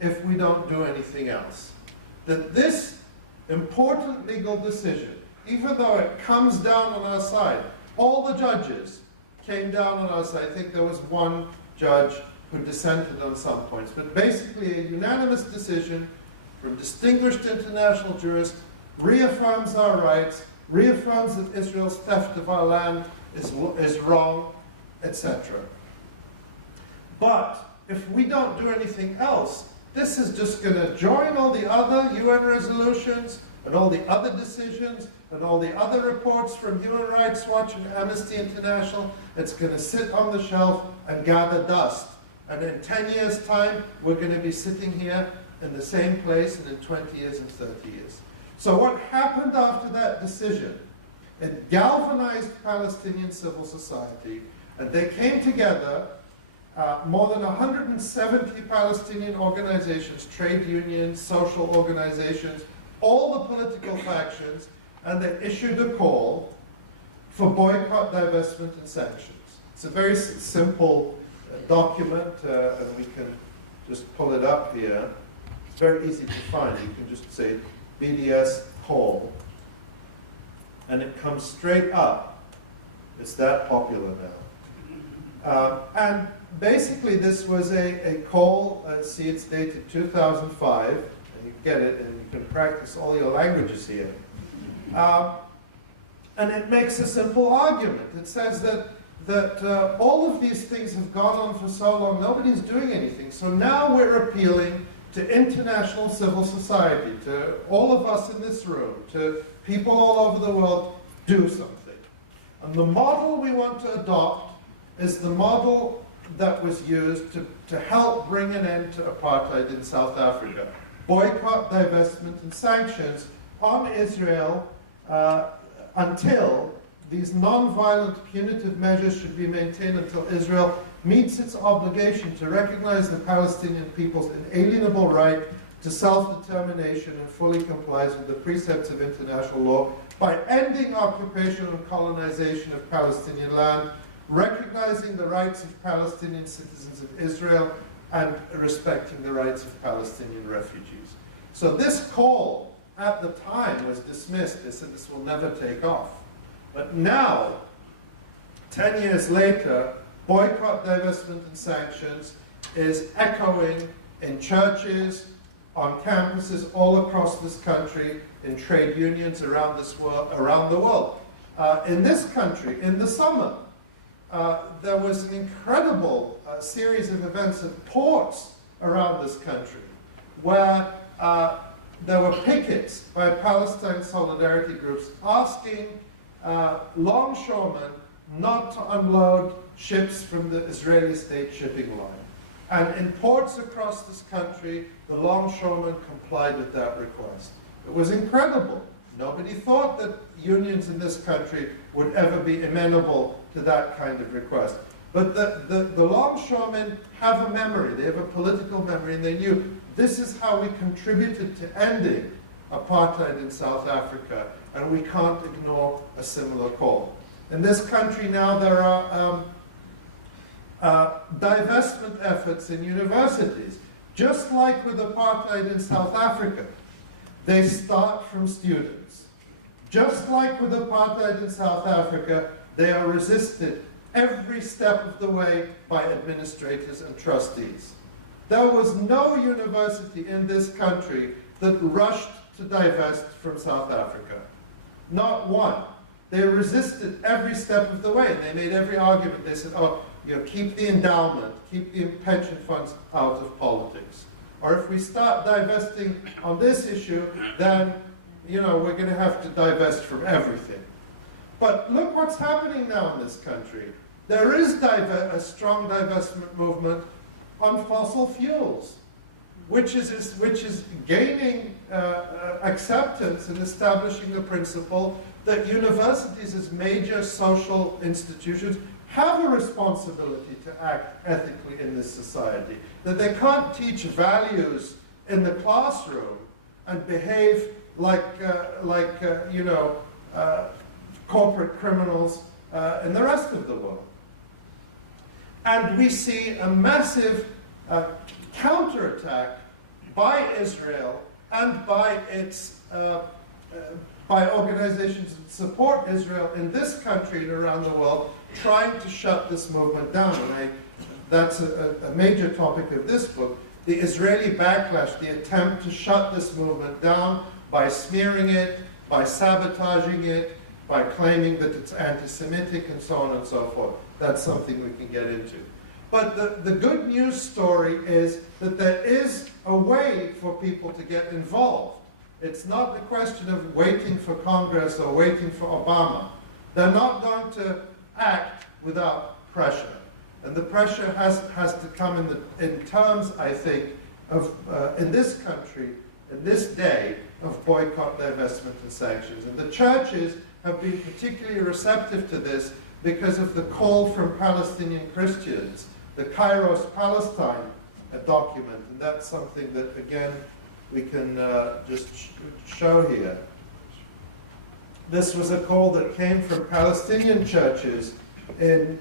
if we don't do anything else. That this important legal decision, even though it comes down on our side, all the judges came down on our side. I think there was one judge who dissented on some points, but basically a unanimous decision from distinguished international jurists reaffirms our rights, reaffirms that Israel's theft of our land is wrong, etc. But if we don't do anything else, this is just going to join all the other UN resolutions and all the other decisions and all the other reports from Human Rights Watch and Amnesty International. It's going to sit on the shelf and gather dust. And in 10 years' time, we're going to be sitting here in the same place, and in 20 years and 30 years. So what happened after that decision? It galvanized Palestinian civil society, and they came together, more than 170 Palestinian organizations, trade unions, social organizations, all the political factions, and they issued a call for boycott, divestment, and sanctions. It's a very simple document, and we can just pull it up here. It's very easy to find. You can just say BDS call, and it comes straight up. It's that popular now. And basically this was a call, see it's dated 2005, and you get it, and you can practice all your languages here. And it makes a simple argument. It says that all of these things have gone on for so long, nobody's doing anything. So now we're appealing to international civil society, to all of us in this room, to people all over the world, do something. And the model we want to adopt is the model that was used to help bring an end to apartheid in South Africa. Boycott, divestment, and sanctions on Israel until these non-violent punitive measures should be maintained until Israel meets its obligation to recognize the Palestinian people's inalienable right to self-determination and fully complies with the precepts of international law by ending occupation and colonization of Palestinian land, recognizing the rights of Palestinian citizens of Israel, and respecting the rights of Palestinian refugees. So this call at the time was dismissed. They said this will never take off. But now, 10 years later, boycott, divestment, and sanctions is echoing in churches, on campuses all across this country, in trade unions around the world. In this country, in the summer, there was an incredible series of events at ports around this country where there were pickets by Palestine solidarity groups asking longshoremen not to unload ships from the Israeli state shipping line. And in ports across this country, the longshoremen complied with that request. It was incredible. Nobody thought that unions in this country would ever be amenable to that kind of request. But the longshoremen have a memory, they have a political memory, and they knew this is how we contributed to ending apartheid in South Africa, and we can't ignore a similar call. In this country now there are divestment efforts in universities, just like with apartheid in South Africa. They start from students. Just like with apartheid in South Africa, they are resisted every step of the way by administrators and trustees. There was no university in this country that rushed to divest from South Africa. Not one. They resisted every step of the way, and they made every argument. They said, oh, you know, keep the endowment, keep the pension funds out of politics. Or if we start divesting on this issue, then, you know, we're going to have to divest from everything. But look what's happening now in this country. There is a strong divestment movement on fossil fuels, which is gaining acceptance and establishing the principle that universities as major social institutions have a responsibility to act ethically in this society, that they can't teach values in the classroom and behave like corporate criminals in the rest of the world. And we see a massive counterattack by Israel and by its by organizations that support Israel in this country and around the world, trying to shut this movement down. And that's a major topic of this book. The Israeli backlash, the attempt to shut this movement down by smearing it, by sabotaging it, by claiming that it's anti-Semitic, and so on and so forth. That's something we can get into. But the good news story is that there is a way for people to get involved. It's not the question of waiting for Congress or waiting for Obama. They're not going to act without pressure. And the pressure has to come in terms, I think, of, in this country, in this day, of boycott, divestment, and sanctions. And the churches have been particularly receptive to this because of the call from Palestinian Christians, the Kairos Palestine document. And that's something that, again, we can just show here. This was a call that came from Palestinian churches in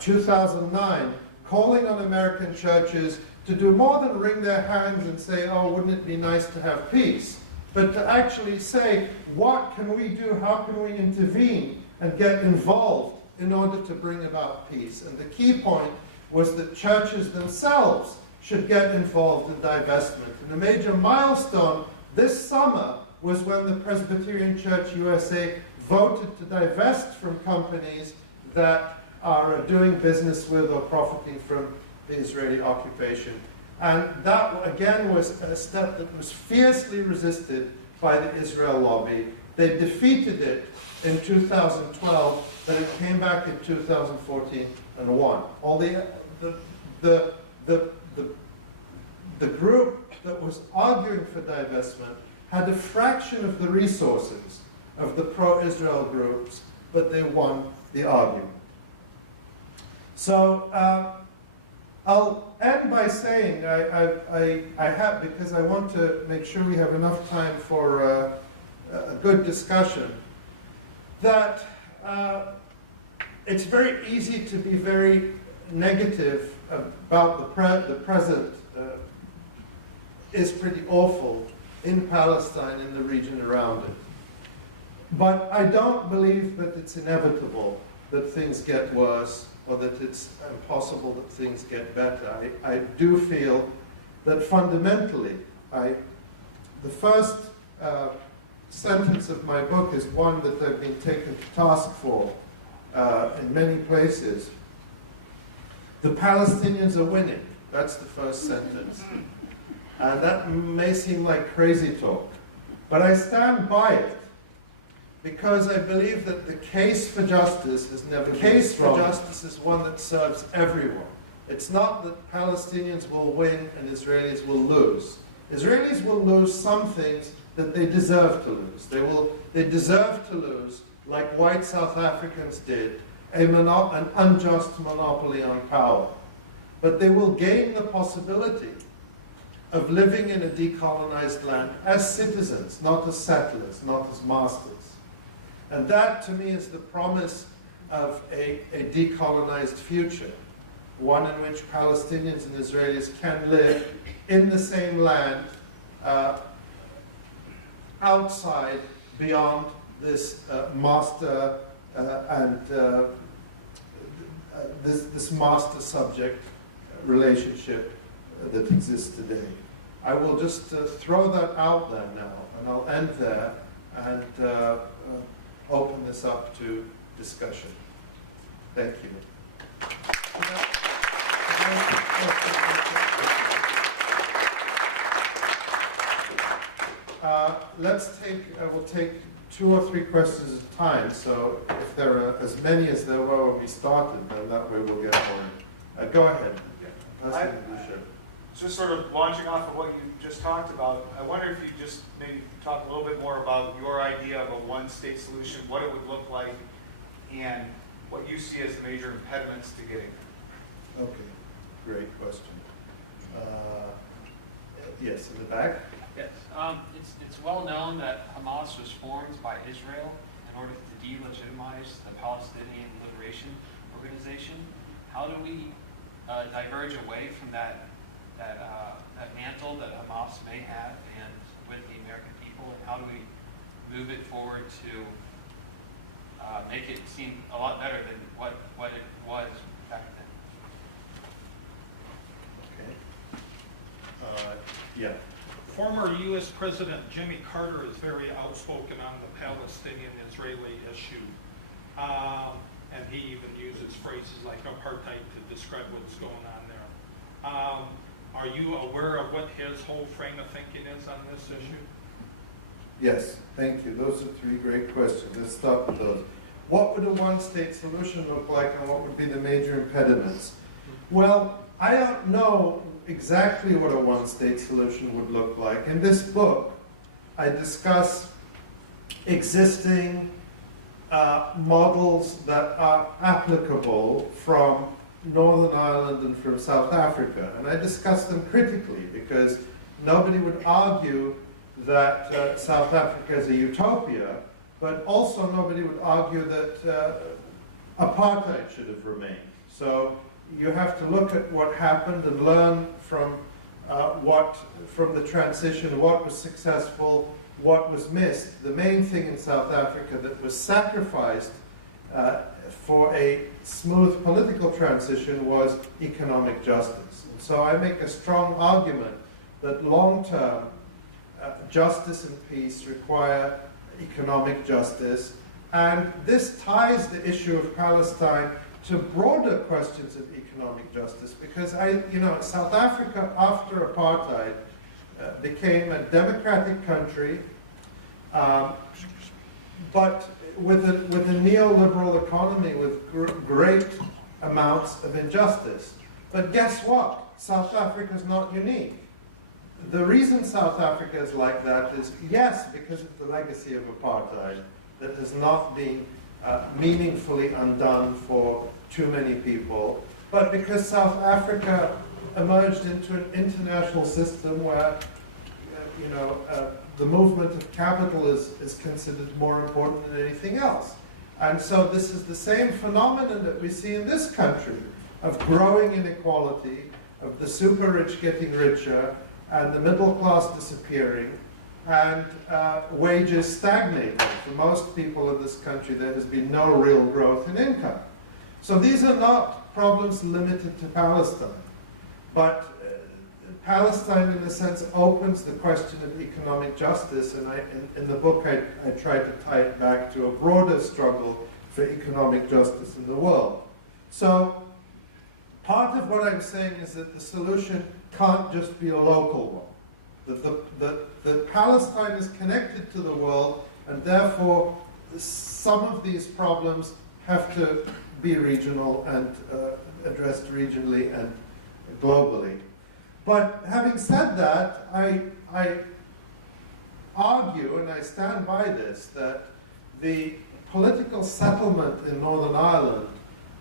2009, calling on American churches to do more than wring their hands and say, oh, wouldn't it be nice to have peace, but to actually say, what can we do, how can we intervene and get involved in order to bring about peace. And the key point was that churches themselves should get involved in divestment. And a major milestone this summer was when the Presbyterian Church USA voted to divest from companies that are doing business with or profiting from the Israeli occupation. And that, again, was a step that was fiercely resisted by the Israel lobby. They defeated it in 2012, but it came back in 2014 and won. All the group that was arguing for divestment had a fraction of the resources of the pro-Israel groups, but they won the argument. So I'll end by saying I have, because I want to make sure we have enough time for a good discussion, that it's very easy to be very negative about the present is pretty awful in Palestine, in the region around it. But I don't believe that it's inevitable that things get worse or that it's impossible that things get better. I do feel that fundamentally, the first sentence of my book is one that I've been taken to task for in many places. The Palestinians are winning. That's the first sentence. And that may seem like crazy talk, but I stand by it because I believe that the case for justice is never case for justice is one that serves everyone. It's not that Palestinians will win and Israelis will lose. Israelis will lose some things that they deserve to lose. They deserve to lose, like white South Africans did, an unjust monopoly on power. But they will gain the possibility of living in a decolonized land as citizens, not as settlers, not as masters. And that, to me, is the promise of a decolonized future, one in which Palestinians and Israelis can live in the same land, outside, beyond this master this master-subject relationship that exists today. I will just throw that out there now, and I'll end there and open this up to discussion. Thank you. We'll take 2 or 3 questions at a time, so if there are as many as there were when we started, then that way we'll get more. Go ahead. Just sort of launching off of what you just talked about, I wonder if you just maybe talk a little bit more about your idea of a one-state solution, what it would look like, and what you see as the major impediments to getting there. Okay, great question. Yes, in the back. Yes. It's well known that Hamas was formed by Israel in order to delegitimize the Palestinian Liberation Organization. How do we diverge away from that mantle that Hamas may have and with the American people, and how do we move it forward to make it seem a lot better than what it was back then? Okay. Yeah. Former U.S. President Jimmy Carter is very outspoken on the Palestinian-Israeli issue. And he even uses phrases like apartheid to describe what's going on there. Are you aware of what his whole frame of thinking is on this issue? Yes, thank you. Those are 3 great questions. Let's start with those. What would a one-state solution look like, and what would be the major impediments? Well, I don't know exactly what a one-state solution would look like. In this book, I discuss existing models that are applicable from Northern Ireland and from South Africa. And I discuss them critically because nobody would argue that South Africa is a utopia, but also nobody would argue that apartheid should have remained. So you have to look at what happened and learn from from the transition, what was successful, what was missed. The main thing in South Africa that was sacrificed for a smooth political transition was economic justice. And so I make a strong argument that long-term justice and peace require economic justice, and this ties the issue of Palestine to broader questions of economic justice, because South Africa after apartheid became a democratic country, but with a neoliberal economy with great amounts of injustice. But guess what? South Africa is not unique. The reason South Africa is like that is, yes, because of the legacy of apartheid that has not been meaningfully undone for too many people, but because South Africa emerged into an international system where the movement of capital is considered more important than anything else. And so this is the same phenomenon that we see in this country of growing inequality, of the super rich getting richer, and the middle class disappearing, and wages stagnating. For most people in this country, there has been no real growth in income. So these are not problems limited to Palestine, but Palestine, in a sense, opens the question of economic justice, and in the book I try to tie it back to a broader struggle for economic justice in the world. So part of what I'm saying is that the solution can't just be a local one. that Palestine is connected to the world, and therefore some of these problems have to be regional and addressed regionally and globally. But having said that, I argue, and I stand by this, that the political settlement in Northern Ireland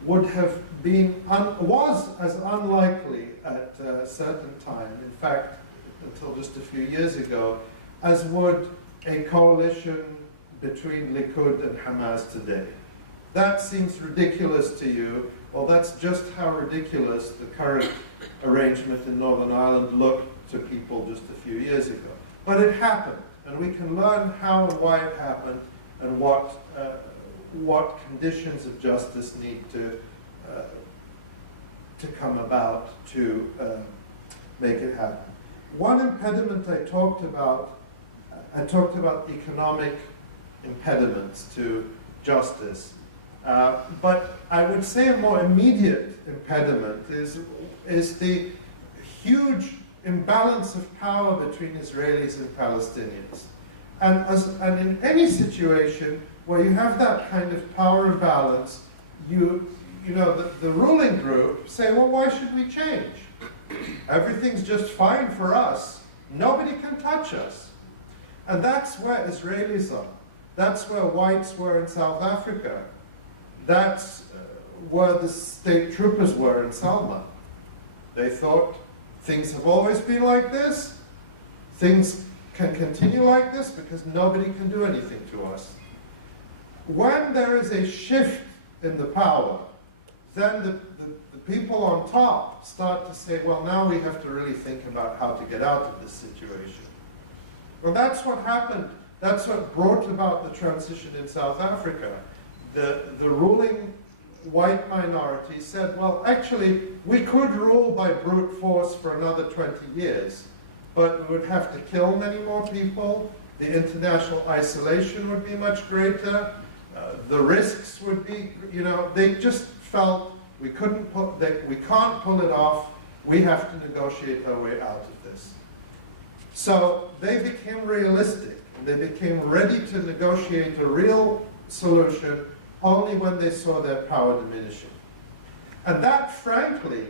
would have been, was as unlikely at a certain time, in fact, until just a few years ago, as would a coalition between Likud and Hamas today. That seems ridiculous to you. Well, that's just how ridiculous the current arrangement in Northern Ireland looked to people just a few years ago. But it happened, and we can learn how and why it happened and what conditions of justice need to come about to make it happen. One impediment I talked about economic impediments to justice. But I would say a more immediate impediment is the huge imbalance of power between Israelis and Palestinians. And in any situation where you have that kind of power imbalance, the ruling group say, well, why should we change? Everything's just fine for us. Nobody can touch us. And that's where Israelis are. That's where whites were in South Africa. That's where the state troopers were in Selma. They thought things have always been like this. Things can continue like this because nobody can do anything to us. When there is a shift in the power, then the people on top start to say, well, now we have to really think about how to get out of this situation. Well, that's what happened. That's what brought about the transition in South Africa. The ruling white minority said, well, actually, we could rule by brute force for another 20 years, but we would have to kill many more people. The international isolation would be much greater. The risks would be, they just felt we can't pull it off. We have to negotiate our way out of this. So they became realistic. They became ready to negotiate a real solution only when they saw their power diminishing. And that, frankly,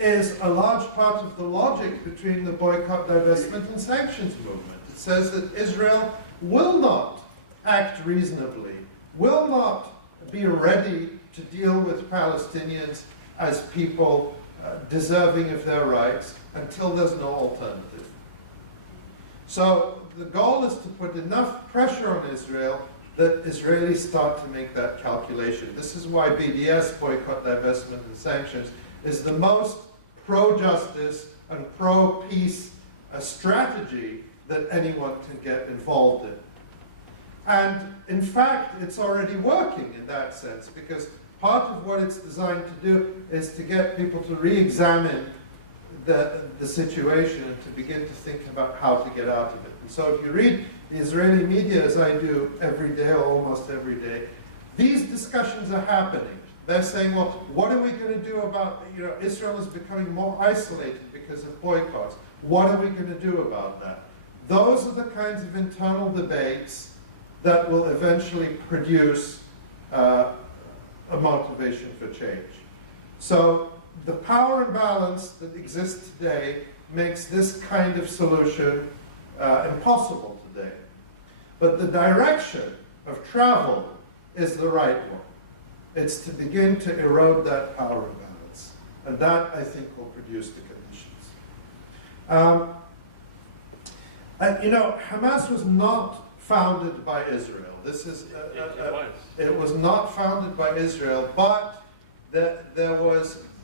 is a large part of the logic between the boycott, divestment, and sanctions movement. It says that Israel will not act reasonably, will not be ready to deal with Palestinians as people deserving of their rights until there's no alternative. So the goal is to put enough pressure on Israel that Israelis start to make that calculation. This is why BDS, boycott, divestment, and sanctions, is the most pro-justice and pro-peace strategy that anyone can get involved in. And in fact, it's already working in that sense, because part of what it's designed to do is to get people to re-examine the situation and to begin to think about how to get out of it. And so if you read the Israeli media, as I do every day or almost every day, these discussions are happening. They're saying, well, what are we going to do about, Israel is becoming more isolated because of boycotts. What are we going to do about that? Those are the kinds of internal debates that will eventually produce a motivation for change. So the power imbalance that exists today makes this kind of solution impossible today. But the direction of travel is the right one. It's to begin to erode that power imbalance. And that, I think, will produce the conditions. Hamas was not founded by Israel. It was not founded by Israel, but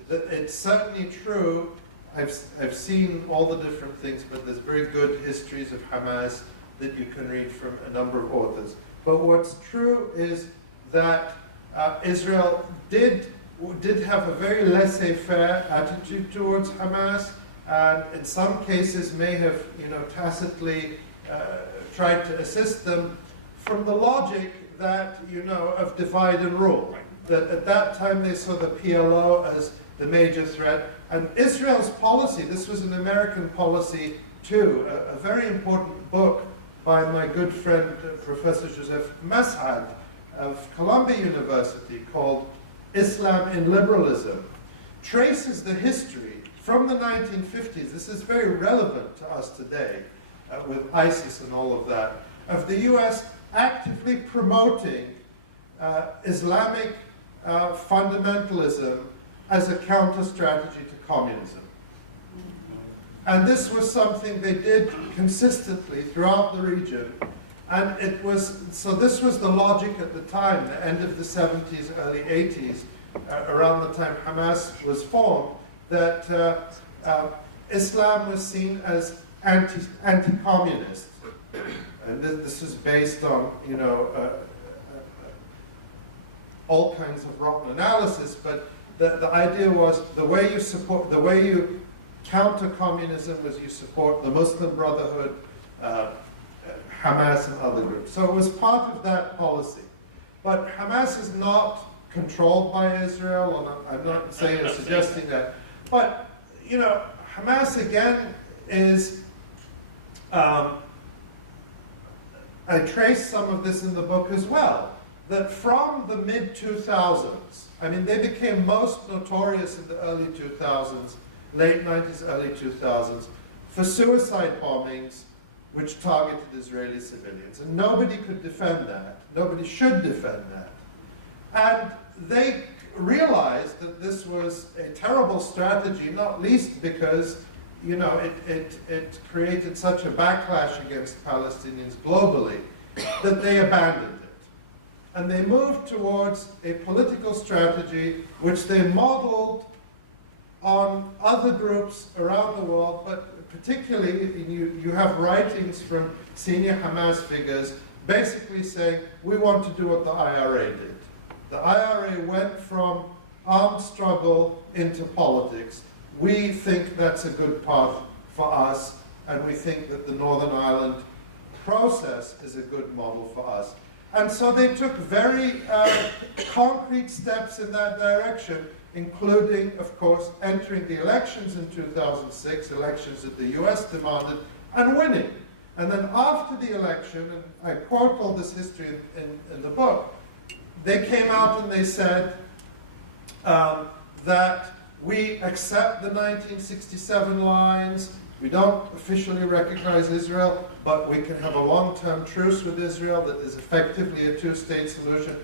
it's certainly true. I've seen all the different things, but there's very good histories of Hamas that you can read from a number of authors. But what's true is that Israel did have a very laissez-faire attitude towards Hamas, and in some cases may have, tacitly tried to assist them from the logic that, of divide and rule. That at that time they saw the PLO as the major threat. And Israel's policy, this was an American policy too, a very important book by my good friend, Professor Joseph Mashad of Columbia University, called Islam in Liberalism, traces the history from the 1950s. This is very relevant to us today, with ISIS and all of that, of the US actively promoting Islamic fundamentalism as a counter-strategy to communism. And this was something they did consistently throughout the region. And it was, so this was the logic at the time, the end of the 70s, early 80s, around the time Hamas was formed, that Islam was seen as anti-communist. And this is based on, you know, all kinds of rotten analysis, but the idea was the way you counter communism was you support the Muslim Brotherhood, Hamas and other groups. So it was part of that policy. But Hamas is not controlled by Israel, and I'm not saying or suggesting that. But, you know, Hamas again is, I trace some of this in the book as well, that from the mid-2000s, I mean, they became most notorious in the early 2000s, late 90s, early 2000s, for suicide bombings which targeted Israeli civilians. And nobody could defend that. Nobody should defend that. And they realized that this was a terrible strategy, not least because, you know, it created such a backlash against Palestinians globally that they abandoned it. And they moved towards a political strategy which they modeled on other groups around the world, but particularly you have writings from senior Hamas figures basically saying, we want to do what the IRA did. The IRA went from armed struggle into politics. We think that's a good path for us, and we think that the Northern Ireland process is a good model for us. And so they took very concrete steps in that direction, including, of course, entering the elections in 2006, elections that the US demanded, and winning. And then after the election, and I quote all this history in the book, they came out and they said that we accept the 1967 lines, we don't officially recognize Israel, but we can have a long-term truce with Israel that is effectively a two-state solution.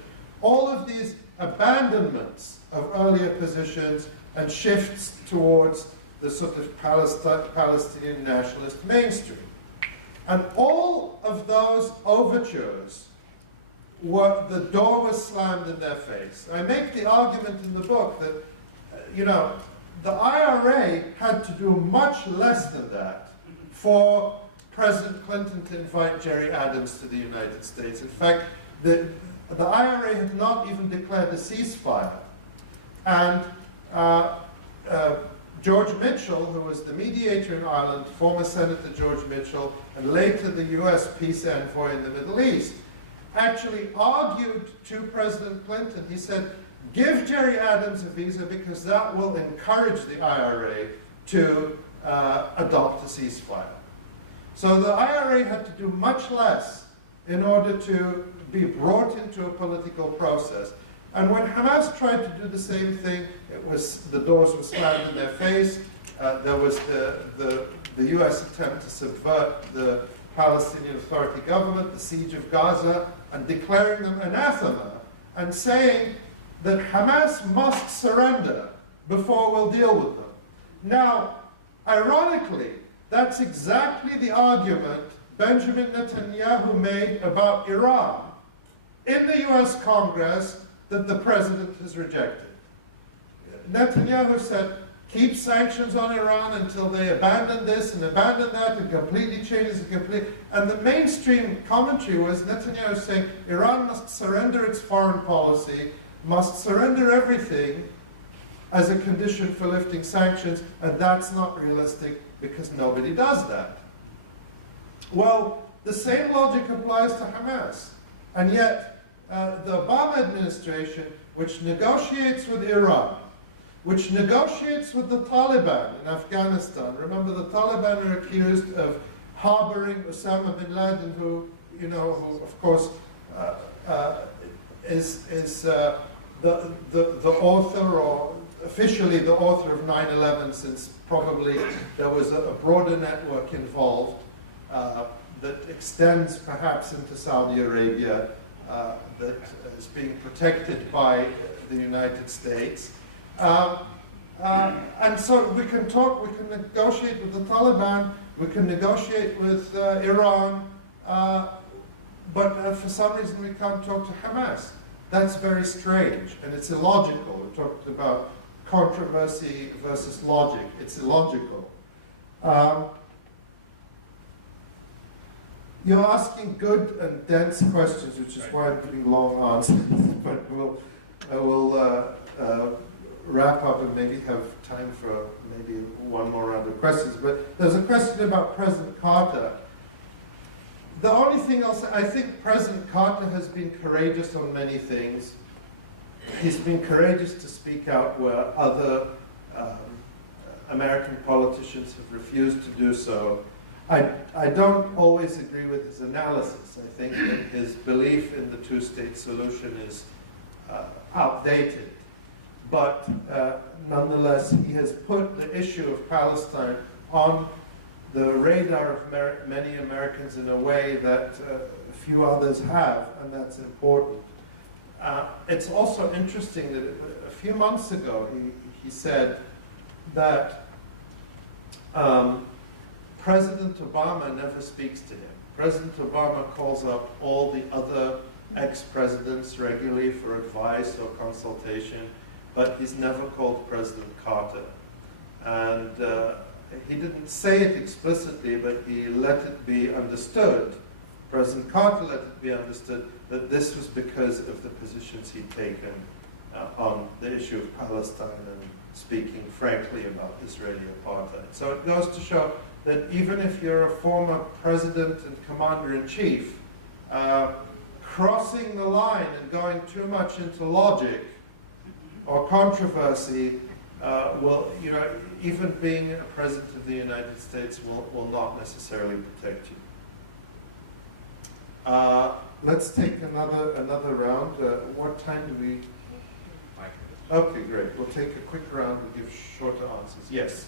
All of these abandonments of earlier positions and shifts towards the sort of Palestinian nationalist mainstream. And all of those overtures the door was slammed in their face. I make the argument in the book that, you know, the IRA had to do much less than that for President Clinton to invite Jerry Adams to the United States. In fact, the IRA had not even declared a ceasefire. And George Mitchell, who was the mediator in Ireland, former Senator George Mitchell, and later the US peace envoy in the Middle East, actually argued to President Clinton. He said, give Jerry Adams a visa because that will encourage the IRA to adopt a ceasefire. So the IRA had to do much less in order to be brought into a political process. And when Hamas tried to do the same thing, the doors were slammed in their face. There was the US attempt to subvert the Palestinian Authority government, the siege of Gaza, and declaring them anathema, and saying that Hamas must surrender before we'll deal with them. Now, ironically, that's exactly the argument Benjamin Netanyahu made about Iran in the US Congress that the president has rejected. Netanyahu said, keep sanctions on Iran until they abandon this and abandon that and completely changes it completely. And the mainstream commentary was Netanyahu saying Iran must surrender its foreign policy, must surrender everything as a condition for lifting sanctions, and that's not realistic because nobody does that. Well, the same logic applies to Hamas. And yet, the Obama administration, which negotiates with Iran, which negotiates with the Taliban in Afghanistan. Remember, the Taliban are accused of harboring Osama bin Laden, who, who of course is the author, or officially the author of 9/11, since probably there was a broader network involved that extends perhaps into Saudi Arabia, that is being protected by the United States. And so we can negotiate with the Taliban, we can negotiate with Iran, but for some reason we can't talk to Hamas. That's very strange, and it's illogical. We talked about controversy versus logic. It's illogical. You're asking good and dense questions, which is why I'm giving long answers, but I will wrap up and maybe have time for maybe one more round of questions. But there's a question about President Carter. The only thing I'll say, I think President Carter has been courageous on many things. He's been courageous to speak out where other American politicians have refused to do so. I don't always agree with his analysis. I think that his belief in the two-state solution is outdated. But nonetheless, he has put the issue of Palestine on the radar of many Americans in a way that few others have, and that's important. It's also interesting that a few months ago he said that President Obama never speaks to him. President Obama calls up all the other ex-presidents regularly for advice or consultation, but he's never called President Carter. And he didn't say it explicitly, but he let it be understood. President Carter let it be understood that this was because of the positions he'd taken on the issue of Palestine and speaking frankly about Israeli apartheid. So it goes to show that even if you're a former president and commander-in-chief, crossing the line and going too much into logic or controversy will, even being a president of the United States will not necessarily protect you. Let's take another round. What time do we? Okay, great. We'll take a quick round and give shorter answers. Yes.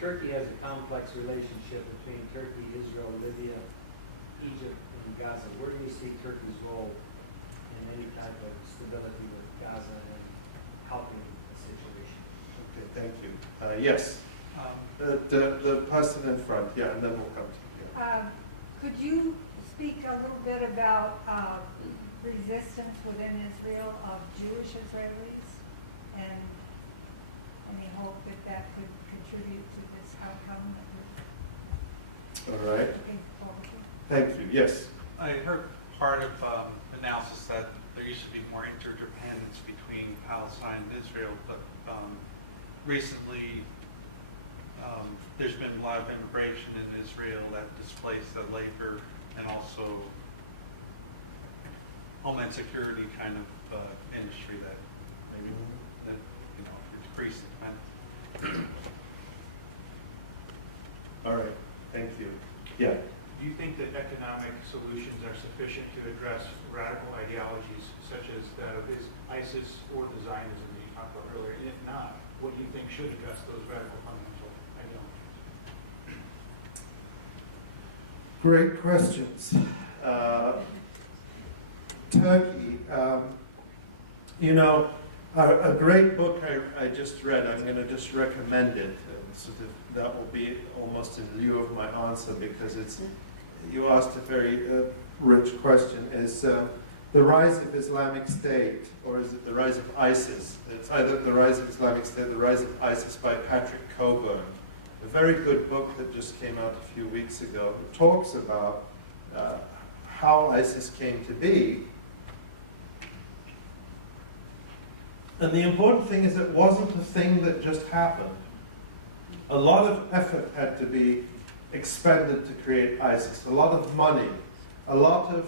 Turkey has a complex relationship between Turkey, Israel, Libya, Egypt, and Gaza. Where do you see Turkey's role in any type of stability with Gaza and helping the situation? Okay, thank you. Yes. The person in front, yeah, and then we'll come to you. Could you speak a little bit about resistance within Israel of Jewish Israelis and any hope that could contribute to this outcome that All right. we're looking forward to? Thank you. Yes. I heard part of analysis that there used to be more interdependence between Palestine and Israel, but recently there's been a lot of immigration in Israel that displaced the labor and also homeland security kind of industry that maybe decreased the demand. All right. Thank you. Yeah. Do you think that economic solutions are sufficient to address radical ideologies such as that of ISIS or the Zionism that you talked about earlier? And if not, what do you think should address those radical fundamental ideologies? Great questions. Turkey, a great book I just read, I'm going to just recommend it. That will be almost in lieu of my answer because you asked a very rich question, is the rise of Islamic State, or is it the rise of ISIS? It's either the rise of Islamic State or the rise of ISIS by Patrick Coburn. A very good book that just came out a few weeks ago. It talks about how ISIS came to be. And the important thing is it wasn't a thing that just happened. A lot of effort had to be expended to create ISIS, a lot of money. A lot of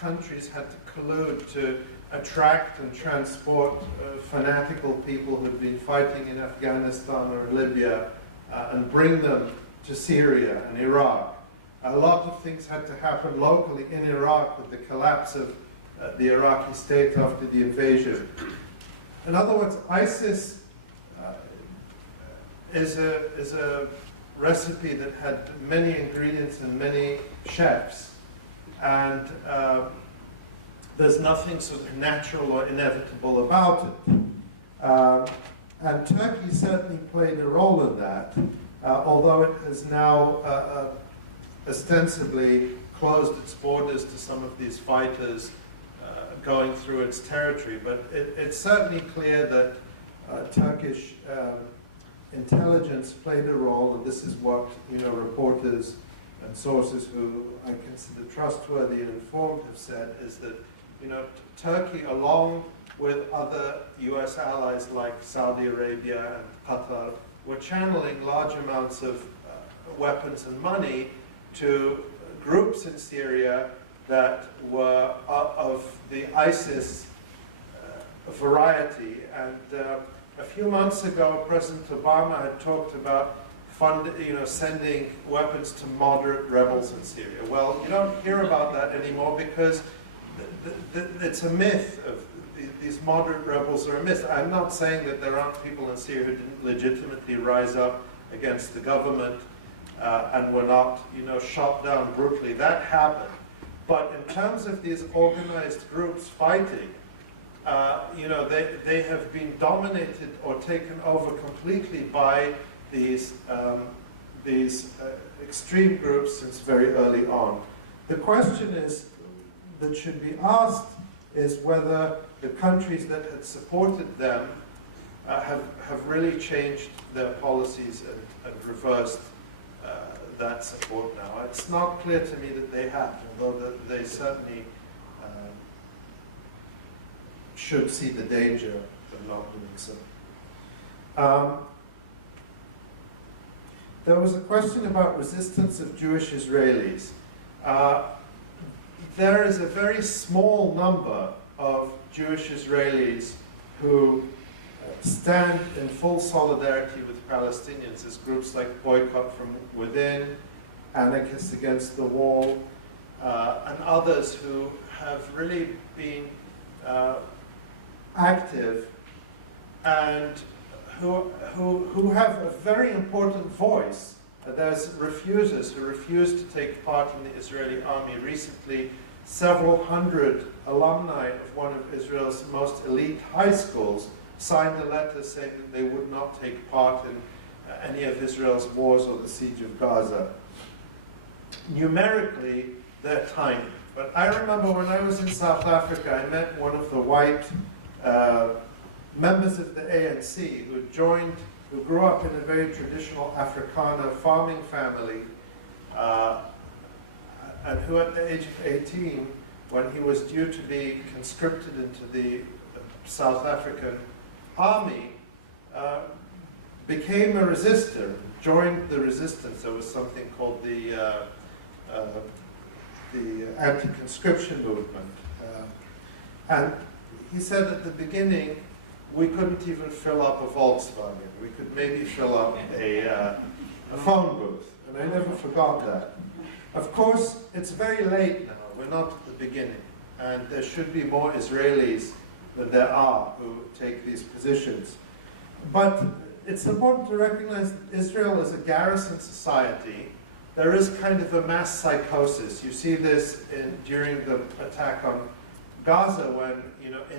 countries had to collude to attract and transport fanatical people who'd been fighting in Afghanistan or Libya and bring them to Syria and Iraq. A lot of things had to happen locally in Iraq with the collapse of the Iraqi state after the invasion. In other words, ISIS is a recipe that had many ingredients and many chefs, and there's nothing sort of natural or inevitable about it. And Turkey certainly played a role in that, although it has now ostensibly closed its borders to some of these fighters going through its territory. But it's certainly clear that Turkish intelligence played a role, and this is what reporters and sources who I consider trustworthy and informed have said, is that Turkey, along with other US allies like Saudi Arabia and Qatar, were channeling large amounts of weapons and money to groups in Syria that were of the ISIS variety. And a few months ago, President Obama had talked about sending weapons to moderate rebels in Syria. Well, you don't hear about that anymore because it's a myth. These moderate rebels are a myth. I'm not saying that there aren't people in Syria who didn't legitimately rise up against the government and were not, shot down brutally. That happened. But in terms of these organized groups fighting, they have been dominated or taken over completely by these extreme groups since very early on. The question that should be asked is whether the countries that had supported them have really changed their policies and reversed that support now. It's not clear to me that they have, although they certainly should see the danger of not doing so. There was a question about resistance of Jewish Israelis. There is a very small number of Jewish Israelis who stand in full solidarity with Palestinians. There's groups like Boycott from Within, Anarchists Against the Wall, and others who have really been active and who have a very important voice. There's refusers who refuse to take part in the Israeli army. Recently, several hundred alumni of one of Israel's most elite high schools signed a letter saying that they would not take part in any of Israel's wars or the siege of Gaza. Numerically, they're tiny. But I remember when I was in South Africa, I met one of the white members of the ANC who grew up in a very traditional Afrikaner farming family, and who at the age of 18, when he was due to be conscripted into the South African army, became a resistor, joined the resistance. There was something called the anti-conscription movement. And he said at the beginning, we couldn't even fill up a Volkswagen. We could maybe fill up a phone booth. And I never forgot that. Of course, it's very late now. We're not at the beginning. And there should be more Israelis than there are who take these positions. But it's important to recognize that Israel is a garrison society. There is kind of a mass psychosis. You see this during the attack on Gaza, when,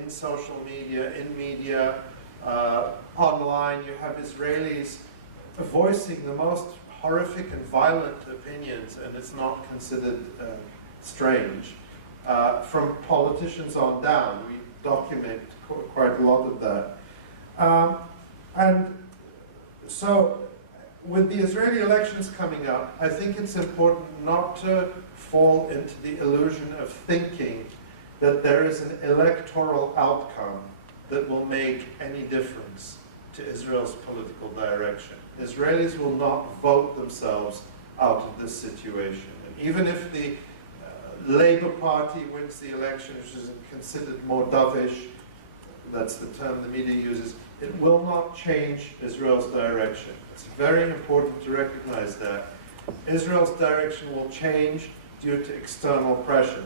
in social media, in media, online, you have Israelis voicing the most horrific and violent opinions, and it's not considered strange. From politicians on down, we document quite a lot of that. And so, with the Israeli elections coming up, I think it's important not to fall into the illusion of thinking that there is an electoral outcome that will make any difference to Israel's political direction. Israelis will not vote themselves out of this situation. And even if the Labour Party wins the election, which is considered more dovish, that's the term the media uses, it will not change Israel's direction. It's very important to recognize that. Israel's direction will change due to external pressure.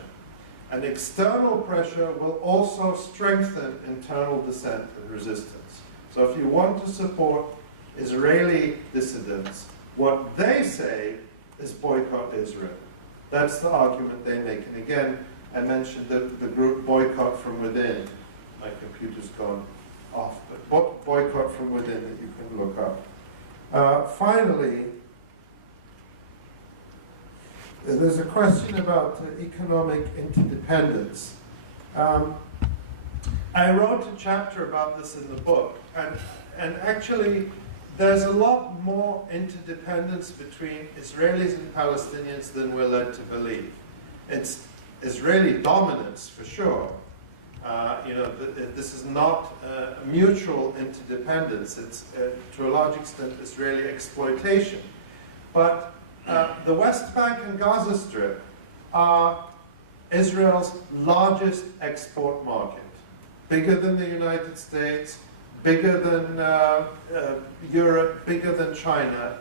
And external pressure will also strengthen internal dissent and resistance. So if you want to support Israeli dissidents, what they say is boycott Israel. That's the argument they make. And again, I mentioned the group Boycott from Within. My computer's gone off, but Boycott from Within that you can look up. Finally, there's a question about economic interdependence. I wrote a chapter about this in the book, and actually there's a lot more interdependence between Israelis and Palestinians than we're led to believe. It's Israeli dominance for sure. This is not mutual interdependence. It's to a large extent Israeli exploitation. But the West Bank and Gaza Strip are Israel's largest export market, bigger than the United States, bigger than Europe, bigger than China.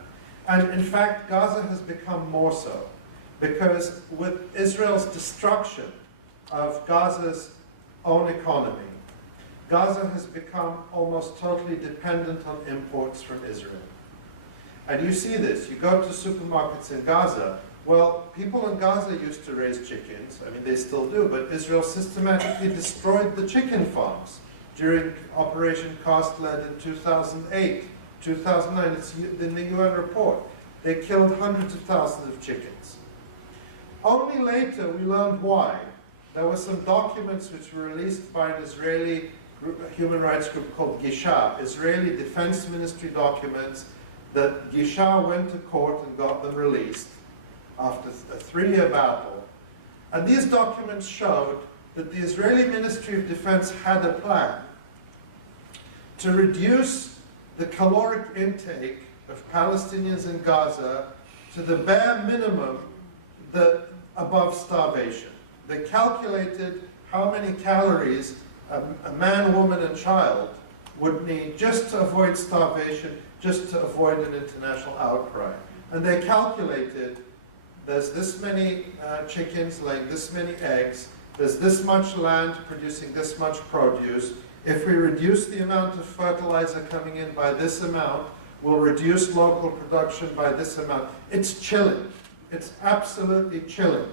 And in fact, Gaza has become more so, because with Israel's destruction of Gaza's own economy, Gaza has become almost totally dependent on imports from Israel. And you see this, you go to supermarkets in Gaza, well, people in Gaza used to raise chickens, I mean they still do, but Israel systematically destroyed the chicken farms during Operation Cast Lead in 2008, 2009, it's in the UN report. They killed hundreds of thousands of chickens. Only later we learned why. There were some documents which were released by an Israeli human rights group called Gisha, Israeli Defense Ministry documents, that Gisha went to court and got them released after a 3-year battle. And these documents showed that the Israeli Ministry of Defense had a plan to reduce the caloric intake of Palestinians in Gaza to the bare minimum above starvation. They calculated how many calories a man, woman, and child would need just to avoid starvation, just to avoid an international outcry. And they calculated there's this many chickens laying this many eggs, there's this much land producing this much produce. If we reduce the amount of fertilizer coming in by this amount, we'll reduce local production by this amount. It's chilling. It's absolutely chilling.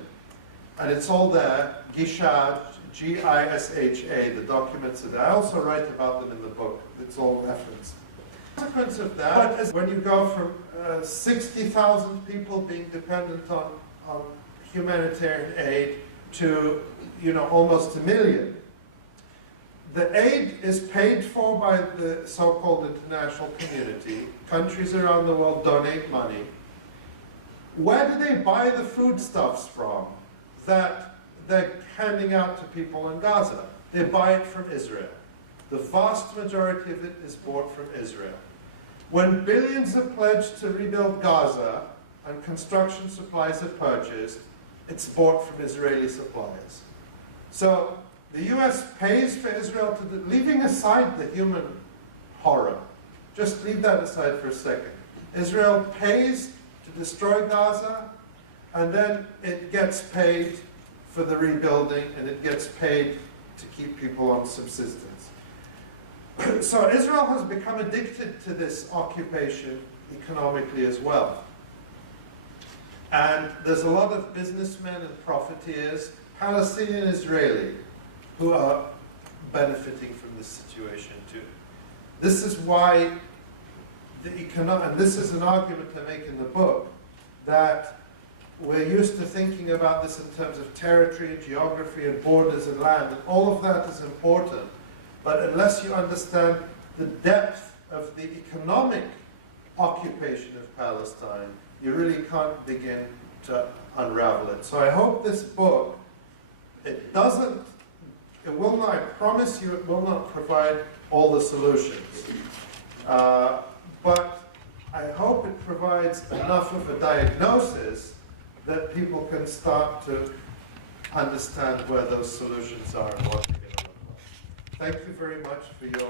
And it's all there, Gisha, G-I-S-H-A, the documents that I also write about them in the book. It's all referenced. The consequence of that is when you go from 60,000 people being dependent on humanitarian aid to almost 1 million. The aid is paid for by the so-called international community. Countries around the world donate money. Where do they buy the foodstuffs from that they're handing out to people in Gaza? They buy it from Israel. The vast majority of it is bought from Israel. When billions are pledged to rebuild Gaza and construction supplies are purchased, it's bought from Israeli suppliers. So the US pays for Israel to, leaving aside the human horror, just leave that aside for a second. Israel pays to destroy Gaza, and then it gets paid for the rebuilding, and it gets paid to keep people on subsistence. So Israel has become addicted to this occupation economically as well. And there's a lot of businessmen and profiteers, Palestinian and Israeli, who are benefiting from this situation too. This is why and this is an argument I make in the book, that we're used to thinking about this in terms of territory, geography, and borders and land, and all of that is important. But unless you understand the depth of the economic occupation of Palestine, you really can't begin to unravel it. So I hope this book, I promise you it will not provide all the solutions. But I hope it provides enough of a diagnosis that people can start to understand where those solutions are and what they're going to look like. Thank you very much for your